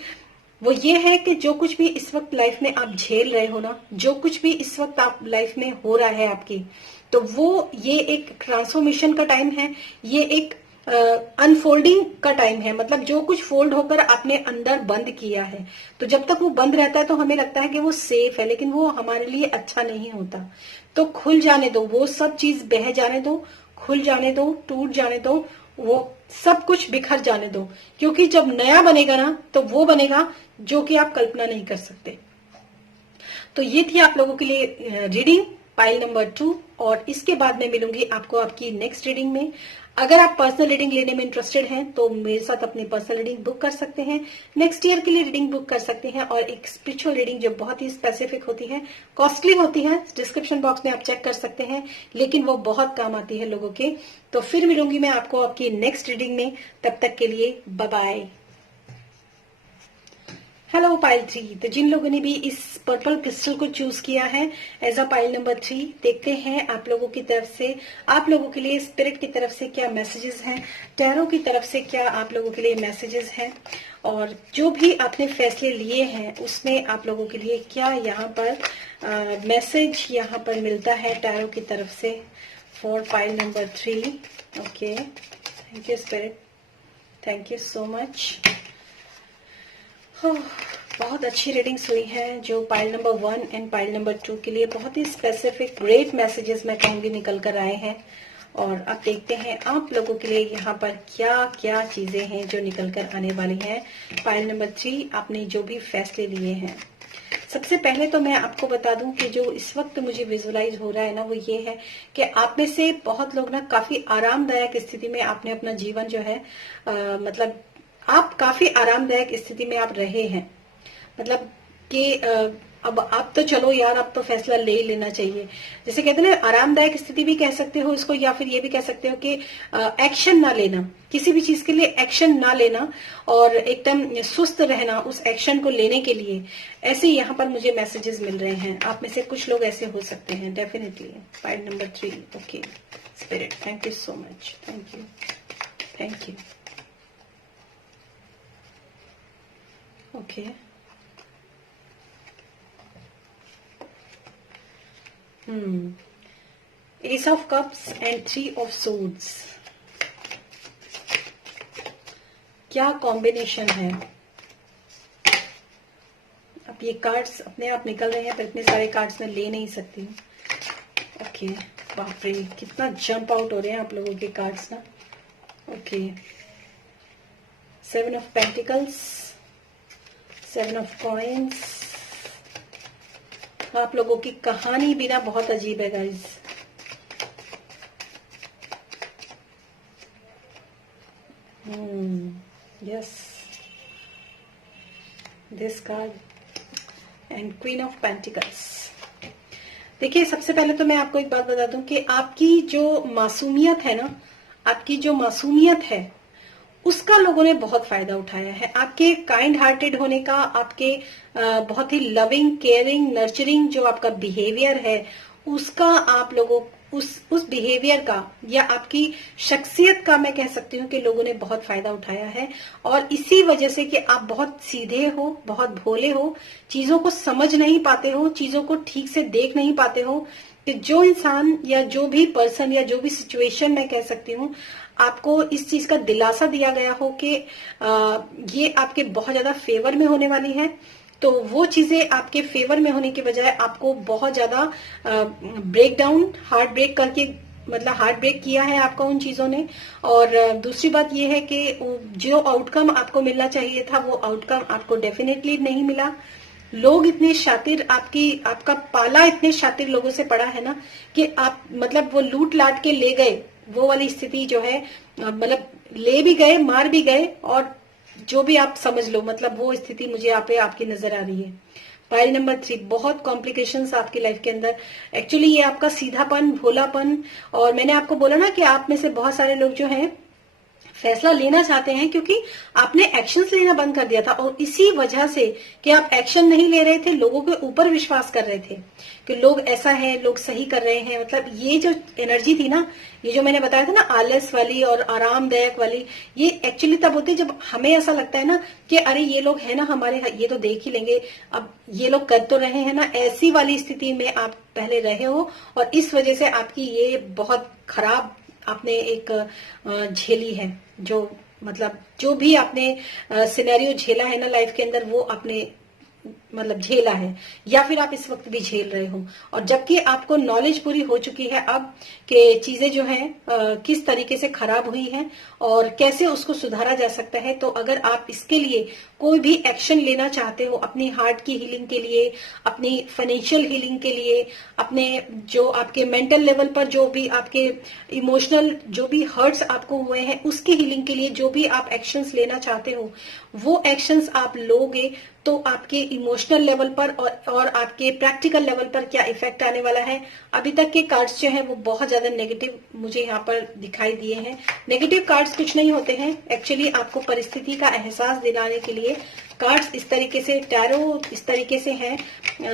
वो ये है कि जो कुछ भी इस वक्त लाइफ में आप झेल रहे हो ना, जो कुछ भी इस वक्त आप लाइफ में हो रहा है आपकी, तो वो ये एक ट्रांसफॉर्मेशन का टाइम है, ये एक अनफोल्डिंग का टाइम है। मतलब जो कुछ फोल्ड होकर आपने अंदर बंद किया है, तो जब तक वो बंद रहता है तो हमें लगता है कि वो सेफ है, लेकिन वो हमारे लिए अच्छा नहीं होता। तो खुल जाने दो, वो सब चीज बह जाने दो, खुल जाने दो, टूट जाने दो, वो सब कुछ बिखर जाने दो। क्योंकि जब नया बनेगा ना, तो वो बनेगा जो कि आप कल्पना नहीं कर सकते। तो ये थी आप लोगों के लिए रीडिंग पाइल नंबर 2, और इसके बाद मैं मिलूंगी आपको आपकी नेक्स्ट रीडिंग में। अगर आप पर्सनल रीडिंग लेने में इंटरेस्टेड हैं तो मेरे साथ अपनी पर्सनल रीडिंग बुक कर सकते हैं, नेक्स्ट ईयर के लिए रीडिंग बुक कर सकते हैं। और एक स्पिरिचुअल रीडिंग जो बहुत ही स्पेसिफिक होती है, कॉस्टली होती है, डिस्क्रिप्शन बॉक्स में आप चेक कर सकते हैं, लेकिन वो बहुत काम आती है लोगों के। तो फिर मिलूंगी मैं आपको आपकी नेक्स्ट रीडिंग में, तब तक के लिए बाय बाय। हेलो पाइल 3, तो जिन लोगों ने भी इस पर्पल क्रिस्टल को चूज किया है एज अ पाइल नंबर 3, देखते हैं आप लोगों की तरफ से, आप लोगों के लिए स्पिरिट की तरफ से क्या मैसेजेस हैं, टैरो की तरफ से क्या आप लोगों के लिए मैसेजेस हैं, और जो भी आपने फैसले लिए हैं उसमें आप लोगों के लिए क्या यहाँ पर मैसेज यहाँ पर मिलता है टैरो की तरफ से for pile number 3। Okay, thank you spirit, thank you so much. बहुत अच्छी रीडिंग्स हुई हैं जो pile number 1 and pile number 2 के लिए बहुत ही स्पेसिफिक ग्रेट मैसेजेस मैं कहूंगी निकल कर आए हैं। और अब देखते हैं आप लोगों के लिए यहाँ पर क्या क्या चीजें हैं जो निकल कर आने वाली हैं पाइल नंबर 3, आपने जो भी फैसले लिए हैं। सबसे पहले तो मैं आपको बता दूं कि जो इस वक्त मुझे विजुअलाइज हो रहा है ना, वो ये है कि आप में से बहुत लोग ना काफी आरामदायक स्थिति में आपने अपना जीवन जो है मतलब आप काफी आरामदायक स्थिति में आप रहे हैं। मतलब कि अब आप तो चलो यार, अब तो फैसला ले ही लेना चाहिए, जैसे कहते हैं ना, आरामदायक स्थिति भी कह सकते हो इसको, या फिर ये भी कह सकते हो कि एक्शन ना लेना, किसी भी चीज के लिए एक्शन ना लेना और एकदम सुस्त रहना उस एक्शन को लेने के लिए। ऐसे यहाँ पर मुझे मैसेजेस मिल रहे हैं, आप में से कुछ लोग ऐसे हो सकते हैं definitely. Point number 3, okay spirit, thank you so much, thank you, thank you. Okay. Ace of Cups and 3 of Swords. क्या कॉम्बिनेशन है। अब ये कार्ड्स अपने आप निकल रहे हैं, पर इतने सारे कार्ड्स मैं ले नहीं सकती हूँ। ओके, बाप रे कितना जंप आउट हो रहे हैं आप लोगों के कार्ड्स ना। Okay, 7 of Pentacles, 7 of Coins। आप लोगों की कहानी भी ना बहुत अजीब है guys. Yes, this card and queen of pentacles. देखिए, सबसे पहले तो मैं आपको एक बात बता दूं कि आपकी जो मासूमियत है ना, आपकी जो मासूमियत है उसका लोगों ने बहुत फायदा उठाया है। आपके काइंड हार्टेड होने का, आपके बहुत ही लविंग, केयरिंग, नर्चरिंग जो आपका बिहेवियर है, उसका आप लोगों उस बिहेवियर का या आपकी शख्सियत का मैं कह सकती हूँ कि लोगों ने बहुत फायदा उठाया है। और इसी वजह से कि आप बहुत सीधे हो, बहुत भोले हो, चीजों को समझ नहीं पाते हो, चीजों को ठीक से देख नहीं पाते हो, कि जो इंसान या जो भी पर्सन या जो भी सिचुएशन मैं कह सकती हूँ, आपको इस चीज का दिलासा दिया गया हो कि ये आपके बहुत ज्यादा फेवर में होने वाली है, तो वो चीजें आपके फेवर में होने के बजाय आपको बहुत ज्यादा ब्रेक डाउन, हार्ट ब्रेक करके, मतलब हार्ट ब्रेक किया है आपका उन चीजों ने। और दूसरी बात ये है कि जो आउटकम आपको मिलना चाहिए था, वो आउटकम आपको डेफिनेटली नहीं मिला। लोग इतने शातिर, आपका पाला इतने शातिर लोगों से पड़ा है ना कि आप मतलब वो लूट लाट के ले गए, वो वाली स्थिति जो है, मतलब ले भी गए, मार भी गए, और जो भी आप समझ लो, मतलब वो स्थिति मुझे यहाँ पे आपकी नजर आ रही है। पायरी नंबर 3, बहुत कॉम्प्लिकेशंस आपकी लाइफ के अंदर। एक्चुअली ये आपका सीधापन, भोलापन, और मैंने आपको बोला ना कि आप में से बहुत सारे लोग जो हैं फैसला लेना चाहते हैं क्योंकि आपने एक्शंस लेना बंद कर दिया था, और इसी वजह से कि आप एक्शन नहीं ले रहे थे, लोगों के ऊपर विश्वास कर रहे थे कि लोग ऐसा है, लोग सही कर रहे हैं। मतलब ये जो एनर्जी थी ना, ये जो मैंने बताया था ना आलस वाली और आरामदायक वाली, ये एक्चुअली तब होती है जब हमें ऐसा लगता है ना कि अरे ये लोग है ना हमारे, ये तो देख ही लेंगे, अब ये लोग कर तो रहे हैं ना। ऐसी वाली स्थिति में आप पहले रहे हो, और इस वजह से आपकी ये बहुत खराब आपने एक झेली है। जो मतलब जो भी आपने सिनेरियो झेला है ना लाइफ के अंदर, वो आपने मतलब झेला है, या फिर आप इस वक्त भी झेल रहे हो। और जबकि आपको नॉलेज पूरी हो चुकी है अब कि चीजें जो हैं किस तरीके से खराब हुई हैं और कैसे उसको सुधारा जा सकता है। तो अगर आप इसके लिए कोई भी एक्शन लेना चाहते हो, अपनी हार्ट की हीलिंग के लिए, अपनी फाइनेंशियल हीलिंग के लिए, अपने जो आपके मेंटल लेवल पर जो भी आपके इमोशनल जो भी हर्ट्स आपको हुए हैं उसकी हीलिंग के लिए जो भी आप एक्शंस लेना चाहते हो, वो एक्शंस आप लोगे तो आपके इमोशनल लेवल पर और आपके प्रैक्टिकल लेवल पर क्या इफेक्ट आने वाला है। अभी तक के कार्ड्स जो हैं वो बहुत ज्यादा नेगेटिव मुझे यहाँ पर दिखाई दिए हैं। नेगेटिव कार्ड्स कुछ नहीं होते हैं, एक्चुअली आपको परिस्थिति का एहसास दिलाने के लिए कार्ड्स इस तरीके से, टैरो इस तरीके से हैं।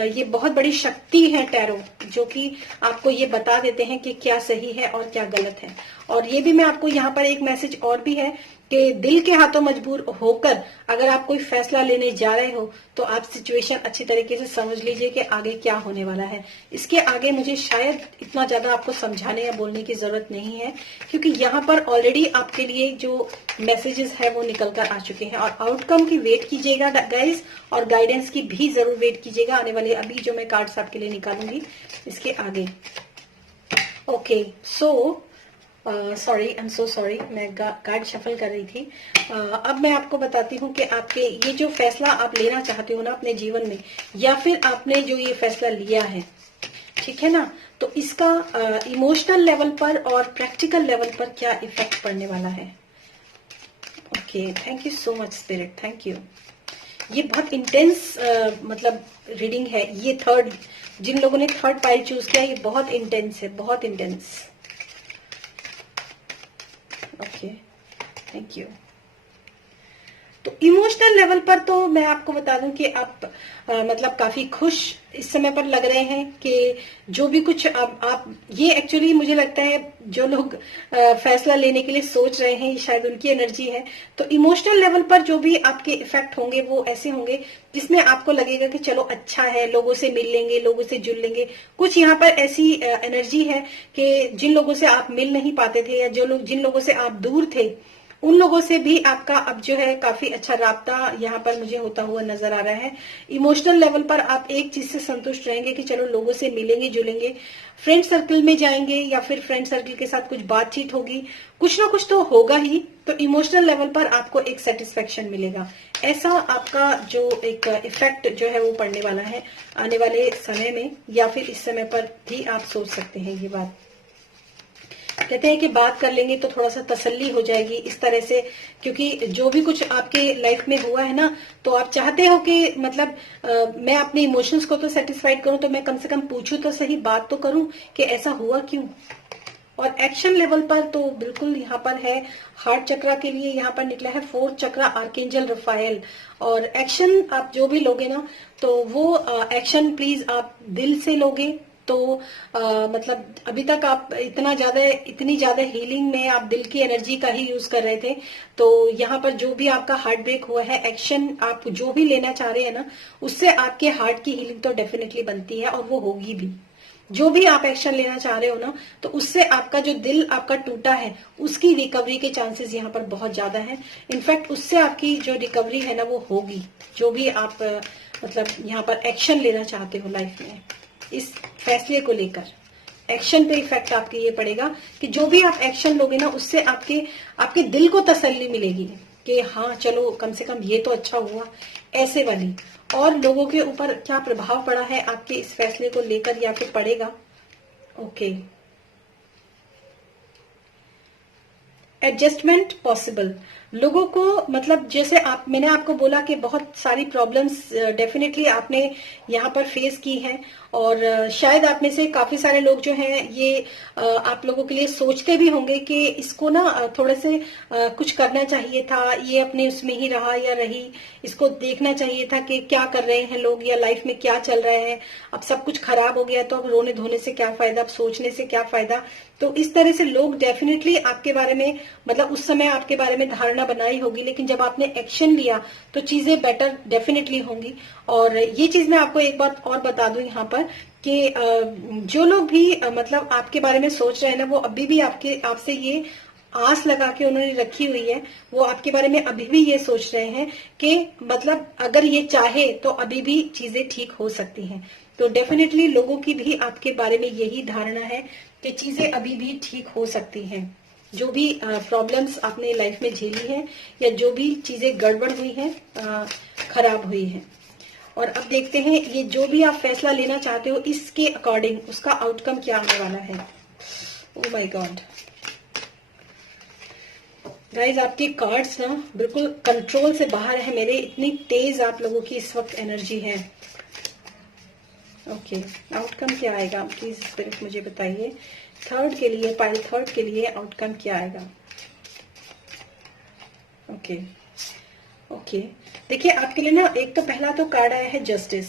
ये बहुत बड़ी शक्ति है टैरो, जो कि आपको ये बता देते हैं कि क्या सही है और क्या गलत है। और ये भी मैं आपको यहाँ पर एक मैसेज और भी है कि दिल के हाथों मजबूर होकर अगर आप कोई फैसला लेने जा रहे हो तो आप सिचुएशन अच्छी तरीके से समझ लीजिए कि आगे क्या होने वाला है। इसके आगे मुझे शायद इतना ज्यादा आपको समझाने या बोलने की जरूरत नहीं है, क्योंकि यहाँ पर ऑलरेडी आपके लिए जो मैसेजेस है वो निकल कर आ चुके हैं। और आउटकम की वेट कीजिएगा गाइस, और गाइडेंस की भी जरूर वेट कीजिएगा आने वाले अभी जो मैं कार्ड्स आपके लिए निकालूंगी इसके आगे। Okay, so sorry, I am so sorry, मैं कार्ड शफल कर रही थी। अब मैं आपको बताती हूँ कि आपके ये जो फैसला आप लेना चाहते हो ना अपने जीवन में, या फिर आपने जो ये फैसला लिया है, ठीक है ना, तो इसका इमोशनल लेवल पर और प्रैक्टिकल लेवल पर क्या इफेक्ट पड़ने वाला है। Okay, thank you so much spirit, thank you. ये बहुत इंटेंस मतलब रीडिंग है। ये थर्ड, जिन लोगों ने थर्ड पाइल चूज किया, ये बहुत इंटेंस है, बहुत इंटेंस। Okay, thank you. तो इमोशनल लेवल पर तो मैं आपको बता दूं कि आप मतलब काफी खुश इस समय पर लग रहे हैं कि जो भी कुछ आप ये एक्चुअली मुझे लगता है जो लोग फैसला लेने के लिए सोच रहे हैं शायद उनकी एनर्जी है। तो इमोशनल लेवल पर जो भी आपके इफेक्ट होंगे वो ऐसे होंगे जिसमें आपको लगेगा कि चलो अच्छा है, लोगों से मिल लेंगे, लोगों से जुड़ लेंगे। कुछ यहाँ पर ऐसी एनर्जी है कि जिन लोगों से आप मिल नहीं पाते थे या जिन लोगों से आप दूर थे, उन लोगों से भी आपका अब जो है काफी अच्छा राब्ता यहाँ पर मुझे होता हुआ नजर आ रहा है। इमोशनल लेवल पर आप एक चीज से संतुष्ट रहेंगे कि चलो लोगों से मिलेंगे जुलेंगे, फ्रेंड सर्कल में जाएंगे या फिर फ्रेंड सर्कल के साथ कुछ बातचीत होगी, कुछ ना कुछ तो होगा ही। तो इमोशनल लेवल पर आपको एक सेटिस्फेक्शन मिलेगा। ऐसा आपका जो एक इफेक्ट जो है वो पड़ने वाला है आने वाले समय में, या फिर इस समय पर भी आप सोच सकते हैं ये बात। कहते हैं कि बात कर लेंगे तो थोड़ा सा तसल्ली हो जाएगी इस तरह से, क्योंकि जो भी कुछ आपके लाइफ में हुआ है ना, तो आप चाहते हो कि मतलब मैं अपने इमोशंस को तो सेटिस्फाइड करूं, तो मैं कम से कम पूछूं तो सही, बात तो करूं कि ऐसा हुआ क्यों। और एक्शन लेवल पर तो बिल्कुल यहाँ पर है, हार्ट चक्रा के लिए यहाँ पर निकला है 4th चक्रा आर्कएंजल रफाएल। और एक्शन आप जो भी लोगे ना, तो वो एक्शन प्लीज आप दिल से लोगे। तो मतलब अभी तक आप इतनी ज्यादा हीलिंग में आप दिल की एनर्जी का ही यूज कर रहे थे। तो यहाँ पर जो भी आपका हार्ट ब्रेक हुआ है, एक्शन आप जो भी लेना चाह रहे हैं ना, उससे आपके हार्ट की हीलिंग तो डेफिनेटली बनती है और वो होगी भी। जो भी आप एक्शन लेना चाह रहे हो ना, तो उससे आपका जो दिल आपका टूटा है उसकी रिकवरी के चांसेस यहाँ पर बहुत ज्यादा हैं। इनफैक्ट उससे आपकी जो रिकवरी है ना वो होगी, जो भी आप मतलब यहाँ पर एक्शन लेना चाहते हो लाइफ में। इस फैसले को लेकर एक्शन पे इफेक्ट आपके ये पड़ेगा कि जो भी आप एक्शन लोगे ना, उससे आपके दिल को तसल्ली मिलेगी कि हाँ चलो कम से कम ये तो अच्छा हुआ, ऐसे वाली। और लोगों के ऊपर क्या प्रभाव पड़ा है आपके इस फैसले को लेकर या फिर पड़ेगा। ओके, एडजस्टमेंट पॉसिबल, लोगों को मतलब जैसे मैंने आपको बोला कि बहुत सारी प्रॉब्लम्स डेफिनेटली आपने यहाँ पर फेस की हैं, और शायद आप में से काफी सारे लोग जो हैं ये आप लोगों के लिए सोचते भी होंगे कि इसको ना थोड़े से कुछ करना चाहिए था, ये अपने उसमें ही रहा या रही, इसको देखना चाहिए था कि क्या कर रहे हैं लोग या लाइफ में क्या चल रहा है, अब सब कुछ खराब हो गया तो अब रोने धोने से क्या फायदा, अब सोचने से क्या फायदा। तो इस तरह से लोग डेफिनेटली आपके बारे में मतलब उस समय आपके बारे में धारणा बनाई होगी, लेकिन जब आपने एक्शन लिया तो चीजें बेटर डेफिनेटली होंगी। और ये चीज मैं आपको एक बात और बता दूं यहाँ पर कि जो लोग भी मतलब आपके बारे में सोच रहे हैं ना, वो अभी भी आपसे ये आस लगा के उन्होंने रखी हुई है, वो आपके बारे में अभी भी ये सोच रहे हैं कि मतलब अगर ये चाहे तो अभी भी चीजें ठीक हो सकती हैं। तो डेफिनेटली लोगों की भी आपके बारे में यही धारणा है कि चीजें अभी भी ठीक हो सकती हैं। जो भी प्रॉब्लम्स आपने लाइफ में झेली हैं या जो भी चीजें गड़बड़ हुई हैं, खराब हुई हैं। और अब देखते हैं ये जो भी आप फैसला लेना चाहते हो इसके अकॉर्डिंग उसका आउटकम क्या आने वाला है। ओह माय गॉड गाइज, आपके कार्ड्स ना बिल्कुल कंट्रोल से बाहर है मेरे, इतनी तेज आप लोगों की इस वक्त एनर्जी है। ओके, आउटकम क्या आएगा प्लीज स्पिरिट मुझे बताइए। थर्ड के लिए, पाइल थर्ड के लिए आउटकम क्या आएगा। ओके ओके, देखिए आपके लिए ना एक तो पहला तो कार्ड आया है जस्टिस।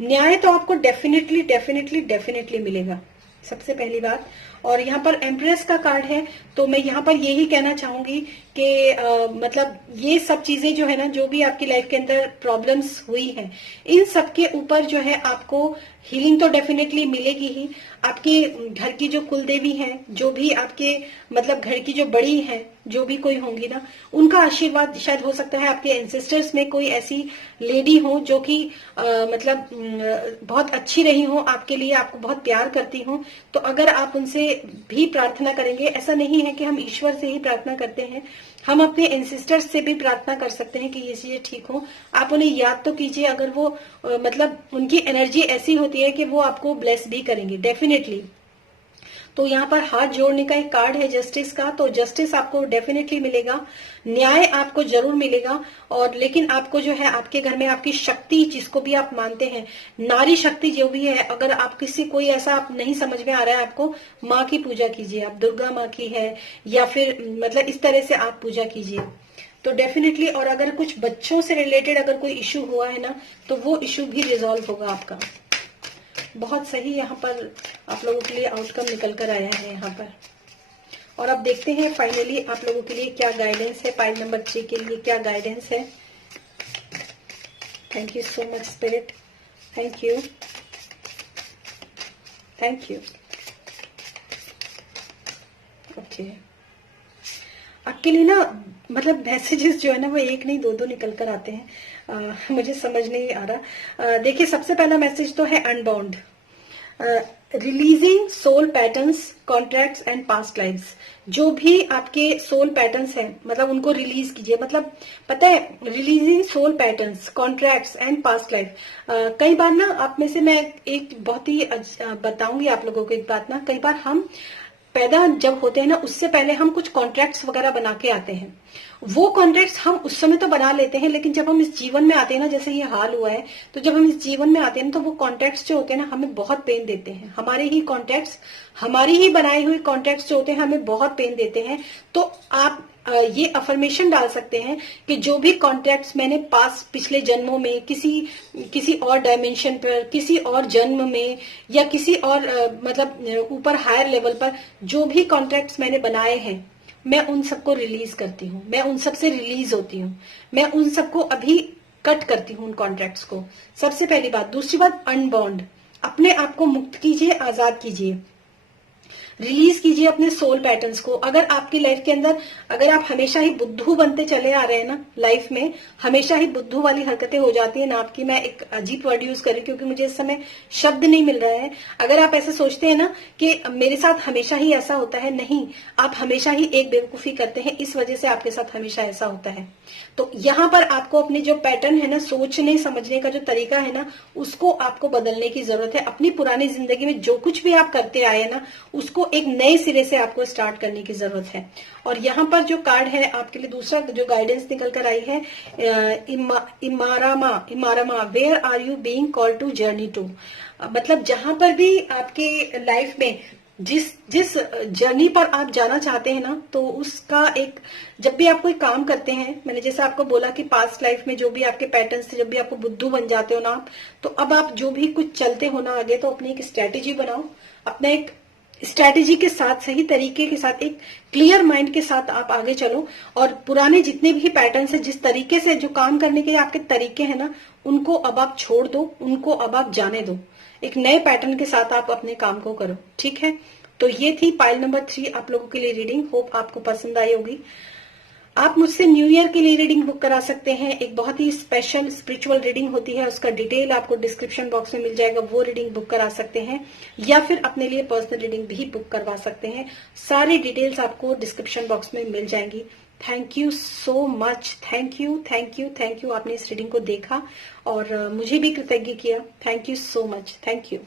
न्याय तो आपको डेफिनेटली डेफिनेटली डेफिनेटली मिलेगा, सबसे पहली बात। और यहाँ पर एम्प्रेस का कार्ड है, तो मैं यहाँ पर यही कहना चाहूंगी कि मतलब ये सब चीजें जो है ना, जो भी आपकी लाइफ के अंदर प्रॉब्लम्स हुई हैं, इन सब के ऊपर जो है आपको हीलिंग तो डेफिनेटली मिलेगी ही। आपके घर की जो कुलदेवी हैं, जो भी आपके मतलब घर की जो बड़ी हैं, जो भी कोई होंगी ना, उनका आशीर्वाद शायद हो सकता है आपके एंसेस्टर्स में कोई ऐसी लेडी हो जो कि मतलब बहुत अच्छी रही हो आपके लिए, आपको बहुत प्यार करती हो। तो अगर आप उनसे भी प्रार्थना करेंगे, ऐसा नहीं है कि हम ईश्वर से ही प्रार्थना करते हैं, हम अपने एंसेस्टर्स से भी प्रार्थना कर सकते हैं कि ये चीजें ठीक हो। आप उन्हें याद तो कीजिए, अगर वो मतलब उनकी एनर्जी ऐसी होती है कि वो आपको ब्लेस भी करेंगे डेफिनेटली। तो यहाँ पर हाथ जोड़ने का एक कार्ड है जस्टिस का, तो जस्टिस आपको डेफिनेटली मिलेगा, न्याय आपको जरूर मिलेगा। और लेकिन आपको जो है आपके घर में आपकी शक्ति, जिसको भी आप मानते हैं, नारी शक्ति जो भी है, अगर आप किसी कोई ऐसा आप नहीं समझ में आ रहा है आपको, माँ की पूजा कीजिए, आप दुर्गा माँ की है या फिर मतलब इस तरह से आप पूजा कीजिए तो डेफिनेटली। और अगर कुछ बच्चों से रिलेटेड अगर कोई इश्यू हुआ है ना, तो वो इश्यू भी रिजॉल्व होगा आपका। बहुत सही यहाँ पर आप लोगों के लिए आउटकम निकल कर आया है यहाँ पर। और अब देखते हैं फाइनली आप लोगों के लिए क्या गाइडेंस है, पाइल नंबर 3 के लिए क्या गाइडेंस है। Thank you so much spirit, thank you thank you. Okay, आपके लिए ना मतलब मैसेजेस जो है ना वो एक नहीं दो दो निकल कर आते हैं, मुझे समझ नहीं आ रहा। देखिए सबसे पहला मैसेज तो है unbound, releasing soul patterns, contracts and past lives. जो भी आपके सोल पैटर्न्स हैं मतलब उनको रिलीज कीजिए। मतलब पता है, releasing soul patterns, contracts and past life. कई बार ना आप में से मैं एक बहुत ही बताऊंगी आप लोगों को एक बात ना, कई बार हम पैदा जब होते हैं ना उससे पहले हम कुछ कॉन्ट्रैक्ट्स वगैरह बना के आते हैं। वो कॉन्ट्रैक्ट्स हम उस समय तो बना लेते हैं, लेकिन जब हम इस जीवन में आते हैं ना, जैसे ये हाल हुआ है, तो जब हम इस जीवन में आते हैं तो वो कॉन्ट्रैक्ट्स जो होते हैं ना हमें बहुत पेन देते हैं। हमारे ही कॉन्ट्रैक्ट्स, हमारी ही बनाई हुई कॉन्ट्रैक्ट्स जो होते हैं हमें बहुत पेन देते हैं। तो आप ये अफर्मेशन डाल सकते हैं कि जो भी कॉन्ट्रैक्ट्स मैंने पिछले जन्मों में किसी और डायमेंशन पर, किसी और जन्म में या किसी और मतलब ऊपर हायर लेवल पर जो भी कॉन्ट्रैक्ट्स मैंने बनाए हैं, मैं उन सबको रिलीज करती हूँ, मैं उन सब से रिलीज होती हूँ, मैं उन सबको अभी कट करती हूँ उन कॉन्ट्रैक्ट्स को। सबसे पहली बात। दूसरी बात, अनबॉन्ड, अपने आप को मुक्त कीजिए, आजाद कीजिए, रिलीज कीजिए अपने सोल पैटर्न्स को। अगर आपकी लाइफ के अंदर अगर आप हमेशा ही बुद्धू बनते चले आ रहे हैं ना, लाइफ में हमेशा ही बुद्धू वाली हरकतें हो जाती है ना आपकी, मैं एक अजीब वर्ड यूज कर रही हूँ क्योंकि मुझे इस समय शब्द नहीं मिल रहा है। अगर आप ऐसे सोचते हैं ना कि मेरे साथ हमेशा ही ऐसा होता है, नहीं, आप हमेशा ही एक बेवकूफी करते हैं, इस वजह से आपके साथ हमेशा ऐसा होता है। तो यहाँ पर आपको अपने जो पैटर्न है ना, सोचने समझने का जो तरीका है ना, उसको आपको बदलने की जरूरत है। अपनी पुरानी जिंदगी में जो कुछ भी आप करते आए ना, उसको एक नए सिरे से आपको स्टार्ट करने की जरूरत है। और यहाँ पर जो कार्ड है आपके लिए, दूसरा जो गाइडेंस निकल कर आई है, इमारामा where are you being called to journey to. मतलब जहां पर भी आपके लाइफ में जिस जर्नी पर आप जाना चाहते हैं ना, तो उसका एक, जब भी आप कोई काम करते हैं, मैंने जैसे आपको बोला कि पास्ट लाइफ में जो भी आपके पैटर्न्स थे, जब भी आपको बुद्धू बन जाते हो ना आप, तो अब आप जो भी कुछ चलते हो ना आगे, तो अपनी एक स्ट्रेटेजी बनाओ, अपना एक स्ट्रेटेजी के साथ, सही तरीके के साथ, एक क्लियर माइंड के साथ आप आगे चलो। और पुराने जितने भी पैटर्न्स है, जिस तरीके से जो काम करने के आपके तरीके हैं ना, उनको अब आप छोड़ दो, उनको अब आप जाने दो, एक नए पैटर्न के साथ आप अपने काम को करो, ठीक है। तो ये थी पाइल नंबर 3 आप लोगों के लिए रीडिंग। होप आपको पसंद आई होगी। आप मुझसे न्यू ईयर के लिए रीडिंग बुक करा सकते हैं। एक बहुत ही स्पेशल स्पिरिचुअल रीडिंग होती है, उसका डिटेल आपको डिस्क्रिप्शन बॉक्स में मिल जाएगा, वो रीडिंग बुक करा सकते हैं, या फिर अपने लिए पर्सनल रीडिंग भी बुक करवा सकते हैं। सारी डिटेल्स आपको डिस्क्रिप्शन बॉक्स में मिल जाएंगी। Thank you so much, thank you thank you thank you. आपने इस रीडिंग को देखा और मुझे भी कृतज्ञ किया। Thank you so much, thank you.